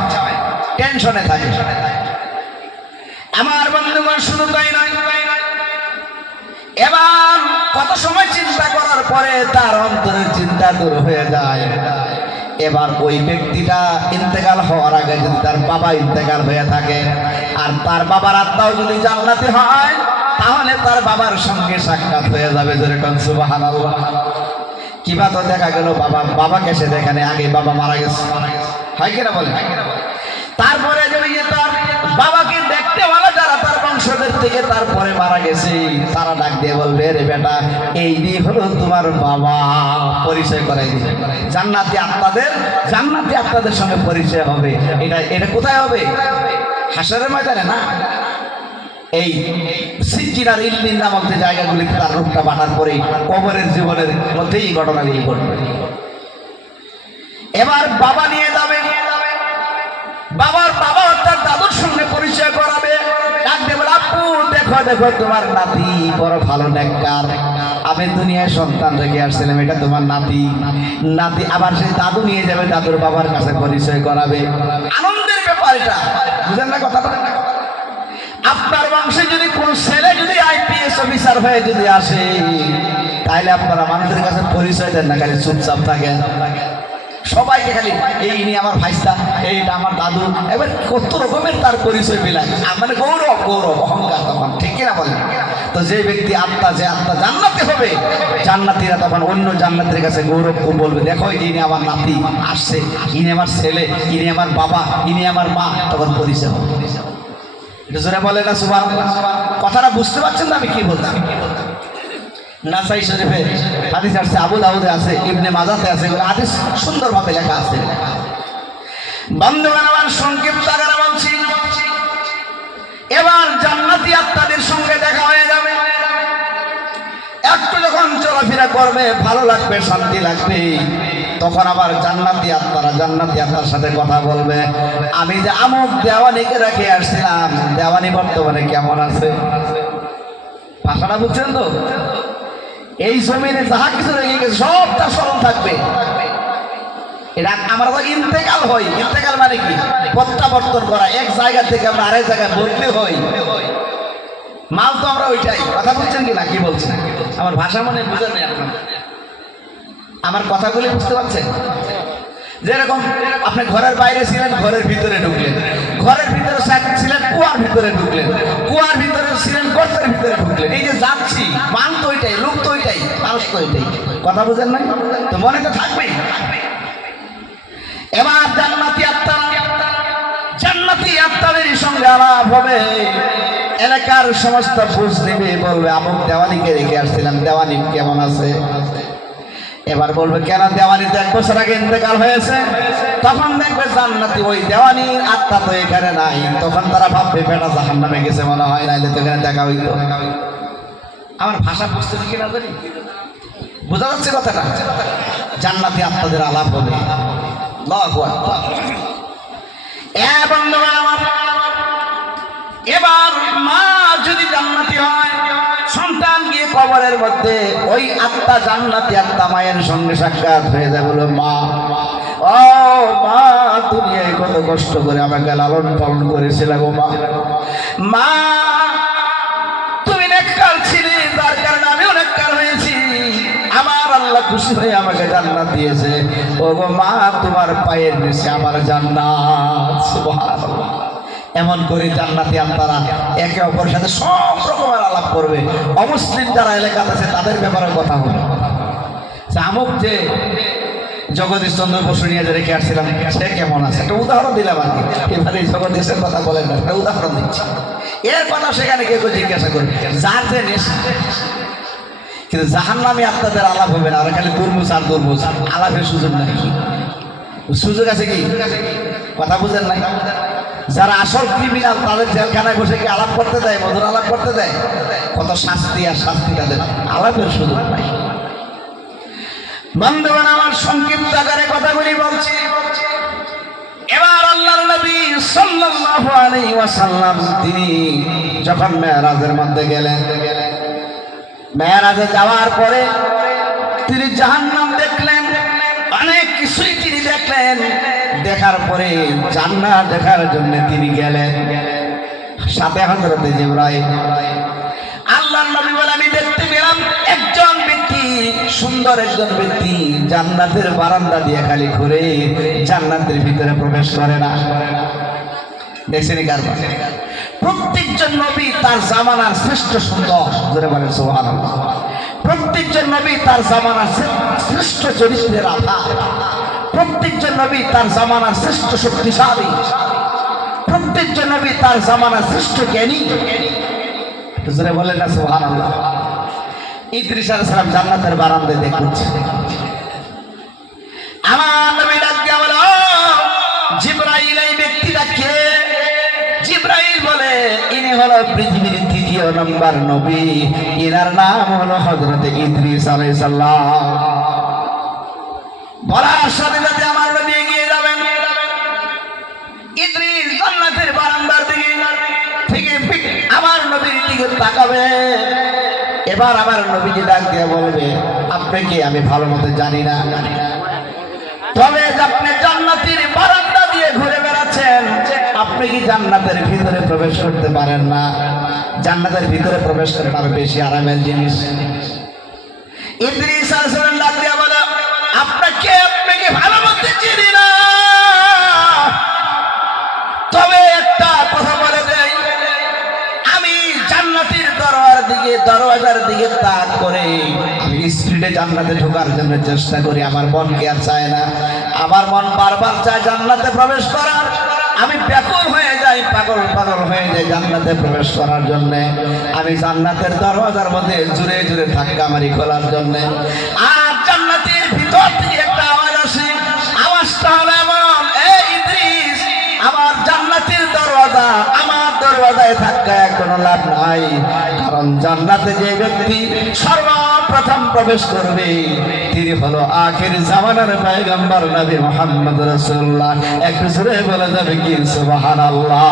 টেনশনে থাকে। আমার বন্ধুগণ শুধু তাই নয়, এবার কত সময় চিন্তা করার পরে তার অন্তরের চিন্তা দূর হয়ে যায়। এবার ওই ব্যক্তিটা ইন্তেকাল হওয়ার আগে যদি তার বাবা ইন্তেকাল হয়ে থাকে আর তার বাবার আত্মাও যদি জান্নাতি হয়, তাহলে তার বাবার সঙ্গে সাক্ষাৎ হয়ে যাবে। যেরকম সুবহানাল্লাহ। কিবা তো দেখা গেল বাবাকে সে দেখেনি, আগে বাবা মারা গেছে, হয় কিনা বলেন। তারপরে যদি তার বাবাকে দেখতে বলা যারা তার বংশধর থেকে তারপরে মারা গেছে, তারা ডাক দিয়ে বলবে রে বেটা, এই নিয়ে হলো তোমার বাবা, পরিচয় করাই দিবে। জান্নাতি আত্মাদের সঙ্গে পরিচয় হবে। এটা কোথায় হবে? হাসরের ময়দানে না, এই সিজ্জিন আর ইল্লিন নামক যে জায়গাগুলিতে তার রূপটা বাটার পরে কবরের জীবনের মধ্যেই এই ঘটনাগুলি ঘটবে। এবার বাবা নিয়ে যাবে, বাবা তার দাদুর সঙ্গে পরিচয় করাবে, ডাক দেবে আপু দেখো দেখো তোমার নাতি বড় ভালো নেককার, আমি দুনিয়ায় সন্তান রেখে আসছিলাম, এটা তোমার নাতি। আবার সেই দাদু নিয়ে যাবে, দাদুর বাবার কাছে পরিচয় করাবে। আনন্দের ব্যাপার এটা, বুঝেন না কথাটা? আপনার বংশে যদি কোন ছেলে যদি আইপিএস অফিসার হয়ে যদি আসে, তাহলে আপনারা মানুষের কাছে পরিচয় দেন না, খালি চুপচাপ থাকেন। সবাইকে খালি এই ইনি আমার ভাইস্তা, এইটা আমার দাদু, এবার কত রকমের তার পরিচয় পেলাম, মানে গৌরব অহংকার তখন, ঠিক কিনা বলেন? তো যে ব্যক্তি যে আত্মা জান্নাতি হবে, জান্নাতিরা তখন অন্য জান্নাতের কাছে গৌরব বলবে, দেখো ইনি আমার নাতি আসছে, ইনি আমার ছেলে, ইনি আমার বাবা, ইনি আমার মা, তখন পরিচয় হবে। জোরে বলে না সুবহানাল্লাহ। কথাটা বুঝতে পারছেন না আমি কি বলছি? নাসাই শরীফে হাদিস আছে, আবু দাউদে আছে, ইবনে মাজাতে আছে, এগুলো হাদিস সুন্দরভাবে লেখা আছে। বন্ধুগণ আমার সংক্ষিপ্ত আকারে বলছি, এবার জান্নাতি আত্মাদের সঙ্গে দেখা হয়ে যাবে। একটু যখন চলাফেরা করবে, ভালো লাগবে, শান্তি লাগবে, তখন আবার জান্নাতি আত্মার সাথে কথা বলবে, আমি যে আমুক দেওয়ানিকে রেখে আসছিলাম, দেওয়ানি বর্তমানে কেমন আছে? ভাষাটা বুঝছেন তো? এই জমিনে যাহা কিছু রেখে গেছে সবটা স্মরণ থাকবে। এটা আমরা তো ইন্তেকাল হই, ইন্তেকাল মানে কি? প্রত্যাবর্তন করা, এক জায়গা থেকে আমরা আরেক জায়গায় বদলি হই। মাল তো আমরা ওইটাই। কথা বুঝছেন কি না? কি বলছেন? আমার ভাষা মনে বুঝেন না আপনার? আমার কথাগুলি বুঝতে পারছেন? যেরকম আপনি ঘরের বাইরে ছিলেন, ঘরের ভিতরে ঢুকলেন, ঘরের ভিতরে ছিলেন, কুয়ার ভিতরে ঢুকলেন, কুয়ার ভিতরে ছিলেন, গর্তের ভিতরে ঢুকলেন। এই যে যাচ্ছি, মান তো ওইটাই, রূপ তো ওইটাই, মানুষ তো ওইটাই। কথা বুঝেন না? তো মনে তো থাকবেই। এবার জান্নাতি আত্মাদের সঙ্গে আলাপ হবে। এলাকার সমস্ত খোঁজ নেবে, বলবে আমুক দেওয়ানিকে রেখে আসছিলাম, দেওয়ানি কেমন আছে? এবার বলবে কেন দেওয়ানিতে 1 বছর আগে ইন্তেকাল হয়েছে। তখন দেখবে জান্নাতি ওই দেওয়ানির আত্মা তো এখানে নাই, তখন তারা ভাববে বেটা জাহান্নামে গেছে মনে হয়, নাইলে তো এখানে দেখা হইতো। আমার ভাষা বুঝতে কিনা জানি, বোঝা যাচ্ছে কথাটা? জান্নাতি আত্মাদের আলাপ হবে। আল্লাহু আকবার। বন্ধুগণ আমার, এবার মা যদি জান্নাতি হয়, সন্তান গিয়ে কবরের মধ্যে ওই আত্মা জান্নাতি আত্মা মায়ের সঙ্গে সাক্ষাৎ হয়ে যায়, বলে মা, ও মা, দুনিয়ায় কত কষ্ট করে আমাকে লালন পালন করেছিল গো মা, মা তুমি নেককার ছিলে, তার কারণে আমিও নেককার হয়েছি, আমার আল্লাহ খুশি হয়ে আমাকে জান্নাত দিয়েছে, ও গো মা তোমার পায়ের নিচে আমার জান্নাত। সুবহানাল্লাহ। এমন করে জান্নাতি আত্মারা একে অপরের সাথে সব রকমের আলাপ করবে। অমুসলিম যারা এলাকাতে আছে তাদের ব্যাপারে কথা হবে। আমুক যে জগদীশ চন্দ্র বসু নিয়ে যে রেখে আসছিলাম, সে কেমন আছে, একটা উদাহরণ দিলাম আর কি। এবারে জগদীশের কথা বলেন না, একটা উদাহরণ দিচ্ছি। এর কথা সেখানে কেউ জিজ্ঞাসা করবে, যার যে নেশা। কিন্তু জাহান্নামী আত্মাদের আলাপ হবে না, আর খালি দুর্মুজ আর দুর্মুজ, আলাপের সুযোগ নাই। সুযোগ আছে কি? কথা বুঝেন নাই? যারা আসল ক্রিমিনাল তাদের জেলখানায় বসে কি আলাপ করতে দেয়, মধুর আলাপ করতে দেয়? কত শাস্তি আর শাস্তি, তাদের আলাপের সুযোগ নাই। বন্ধুগণ, আমার সংক্ষিপ্ত আকারে কথাগুলি বলছি। এবার আল্লাহর নবী সাল্লাল্লাহু আলাইহি ওয়াসাল্লাম তিনি যখন মেরাজের মধ্যে গেলেন, মেরাজে যাওয়ার পরে তিনি জাহান্নাম দেখলেন, অনেক কিছুই তিনি দেখলেন। দেখার পরে জান্নাত দেখার জন্য তিনি গেলেন, সাথে হযরত জিবরাইল। আল্লাহর নবী বলে, আমি দেখতে পেলাম একজন ব্যক্তি, সুন্দর একজন ব্যক্তি জান্নাতের বারান্দা দিয়ে খালি ঘুরে জান্নাতের ভিতরে প্রবেশ করে না। দেখছেন কারবার? প্রত্যেকজন নবী তার জামানার শ্রেষ্ঠ সুন্দর, ধরে বলেন সুবহানাল্লাহ। প্রত্যেকজন নবী তার জামানার শ্রেষ্ঠ চরিত্রের আধার, প্রত্যেকজন নবী তার জামানার শ্রেষ্ঠ শক্তিশালী, প্রত্যেকজন নবী তার জামানার শ্রেষ্ঠ জ্ঞানী, ধরে বলেন না সুবহানাল্লাহ। ইদ্রিস আলাইহিস সালাম জান্নাতের বারান্দায় দেখছে। আমার নবী ডাক দিয়া বলে, ও জিবরাইল, এই ব্যক্তিটা কে? জিবরাইল বলে, ইনি হলো পৃথিবীর তৃতীয় নম্বর নবী, ইনার নাম হলো হযরত ইদ্রিস আলাইহিস সালাম। বলার সাথে সাথে আমার নবী এগিয়ে যাবেন। ইদ্রিস জান্নাতের বারান্দার দিকে থেকে আমার নবীর দিকে তাকাবে। এবার আমার নবীজি ডাক দিয়ে বলবে, আপনাকে আমি ভালো মতো জানি না, তবে আপনি জান্নাতের বারান্দা দিয়ে ঘুরে বেড়াচ্ছেন, আপনি কি জান্নাতের ভিতরে প্রবেশ করতে পারেন না? জান্নাতের ভিতরে প্রবেশ করার আরো বেশি আরামের জিনিস। ইদ্রিস আলাইহিস সালাম ডাক দিয়ে বলে, আপনাকে ভালো মতো চিনি না, তবে একটা কথা বলে দেই, আমি জান্নাতের দরওয়াজার দিকে তাক করে আমি স্পিডে জান্নাতে ঢোকার জন্য চেষ্টা করি। আমার মন কি আর চায় না? আমার মন বারবার চায় জান্নাতে প্রবেশ করার। আমি ব্যাকুল হয়ে যাই, পাগল হয়ে যাই জান্নাতে প্রবেশ করার জন্য। আমি জান্নাতের দরওয়াজার মধ্যে জুড়ে জুড়ে ধাক্কা মারি খোলার জন্য। আর জান্নাতের ভিতর থেকে একটা আওয়াজ আসে, আওয়াজটা হলো এমন, এই ইদ্রিস, আমার জান্নাতের দরওয়াজা, আমার দরওয়াজায় ধাক্কায় কোনো লাভ নাই, কারণ জান্নাতে যে ব্যক্তি সর্বপ্রথম প্রবেশ করবে তিনি হলো আখির জামানার পয়গম্বর নবী মুহাম্মদ রাসূলুল্লাহ। একটু জোরে বলে যাবে কি সুবহানাল্লাহ।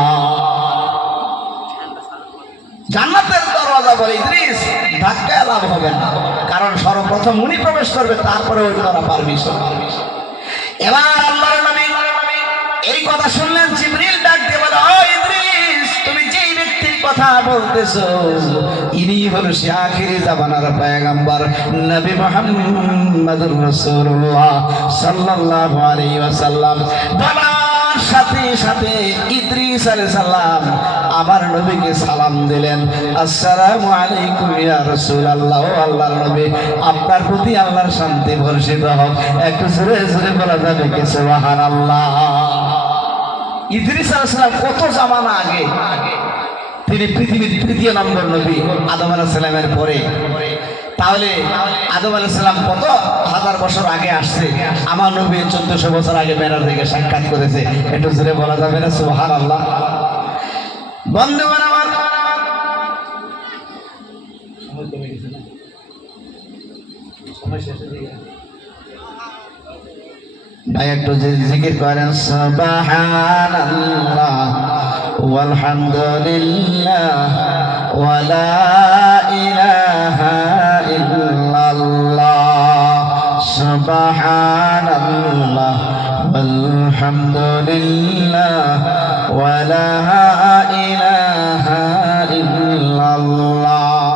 জান্নাতের দরওয়াজা বলে ইদ্রিস, ধাক্কায় লাভ হবে না, কারণ সর্বপ্রথম উনি প্রবেশ করবে, তারপরে ওই তারা পারমিশন। এবার আল্লাহর নবী এই কথা শুনলেন, জিবরিল ডাক দিয়ে বলে, ও ইদ্রিস, তুমি যেই ব্যক্তির কথা বলতেছো ইনি হলো সে আখিরি জামানার পয়গম্বর নবী মুহাম্মদুর রাসূলুল্লাহ সাল্লাল্লাহু আলাইহি ওয়াসাল্লাম। বলার সাথে সাথে ইদ্রিস আলাইহিস সালাম আমার নবীকে সালাম দিলেন, আসসালামু আলাইকুম ইয়া রাসূলুল্লাহ। ও আল্লাহর নবী, আপনার প্রতি আল্লাহর শান্তি বর্ষিত হোক। একটু জোরে জোরে বলা যাবে কি সুবহানাল্লাহ। ইদ্রিস আলাইহিস সালাম কত জামানা আগে, তিনি পৃথিবীর তৃতীয় নম্বর নবী আদম আলাইহিস সালামের পরে। তাহলে আদম আলাইহিস সালাম কত হাজার বছর আগে আসছে, আমার নবী 1400 বছর আগে মেরাজ থেকে সাক্ষাৎ করেছে। একটু জোরে বলা যাবে না সুবহানাল্লাহ। বন্ধুগণ আমার, ভাই একটু জিকির করেন সুবহানাল্লাহ والحمد لله ولا إله إلا الله سبحان الله والحمد لله ولا إله إلا الله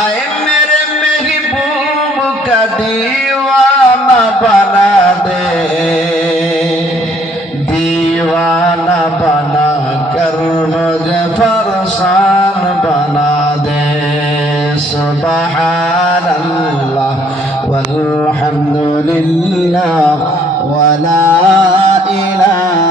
آئے میرے محبوب کا دیوانہ بنا دے دیوانہ بنا کر مجھے فرسان بنا دے سبحان اللہ والحمد للہ ولا إله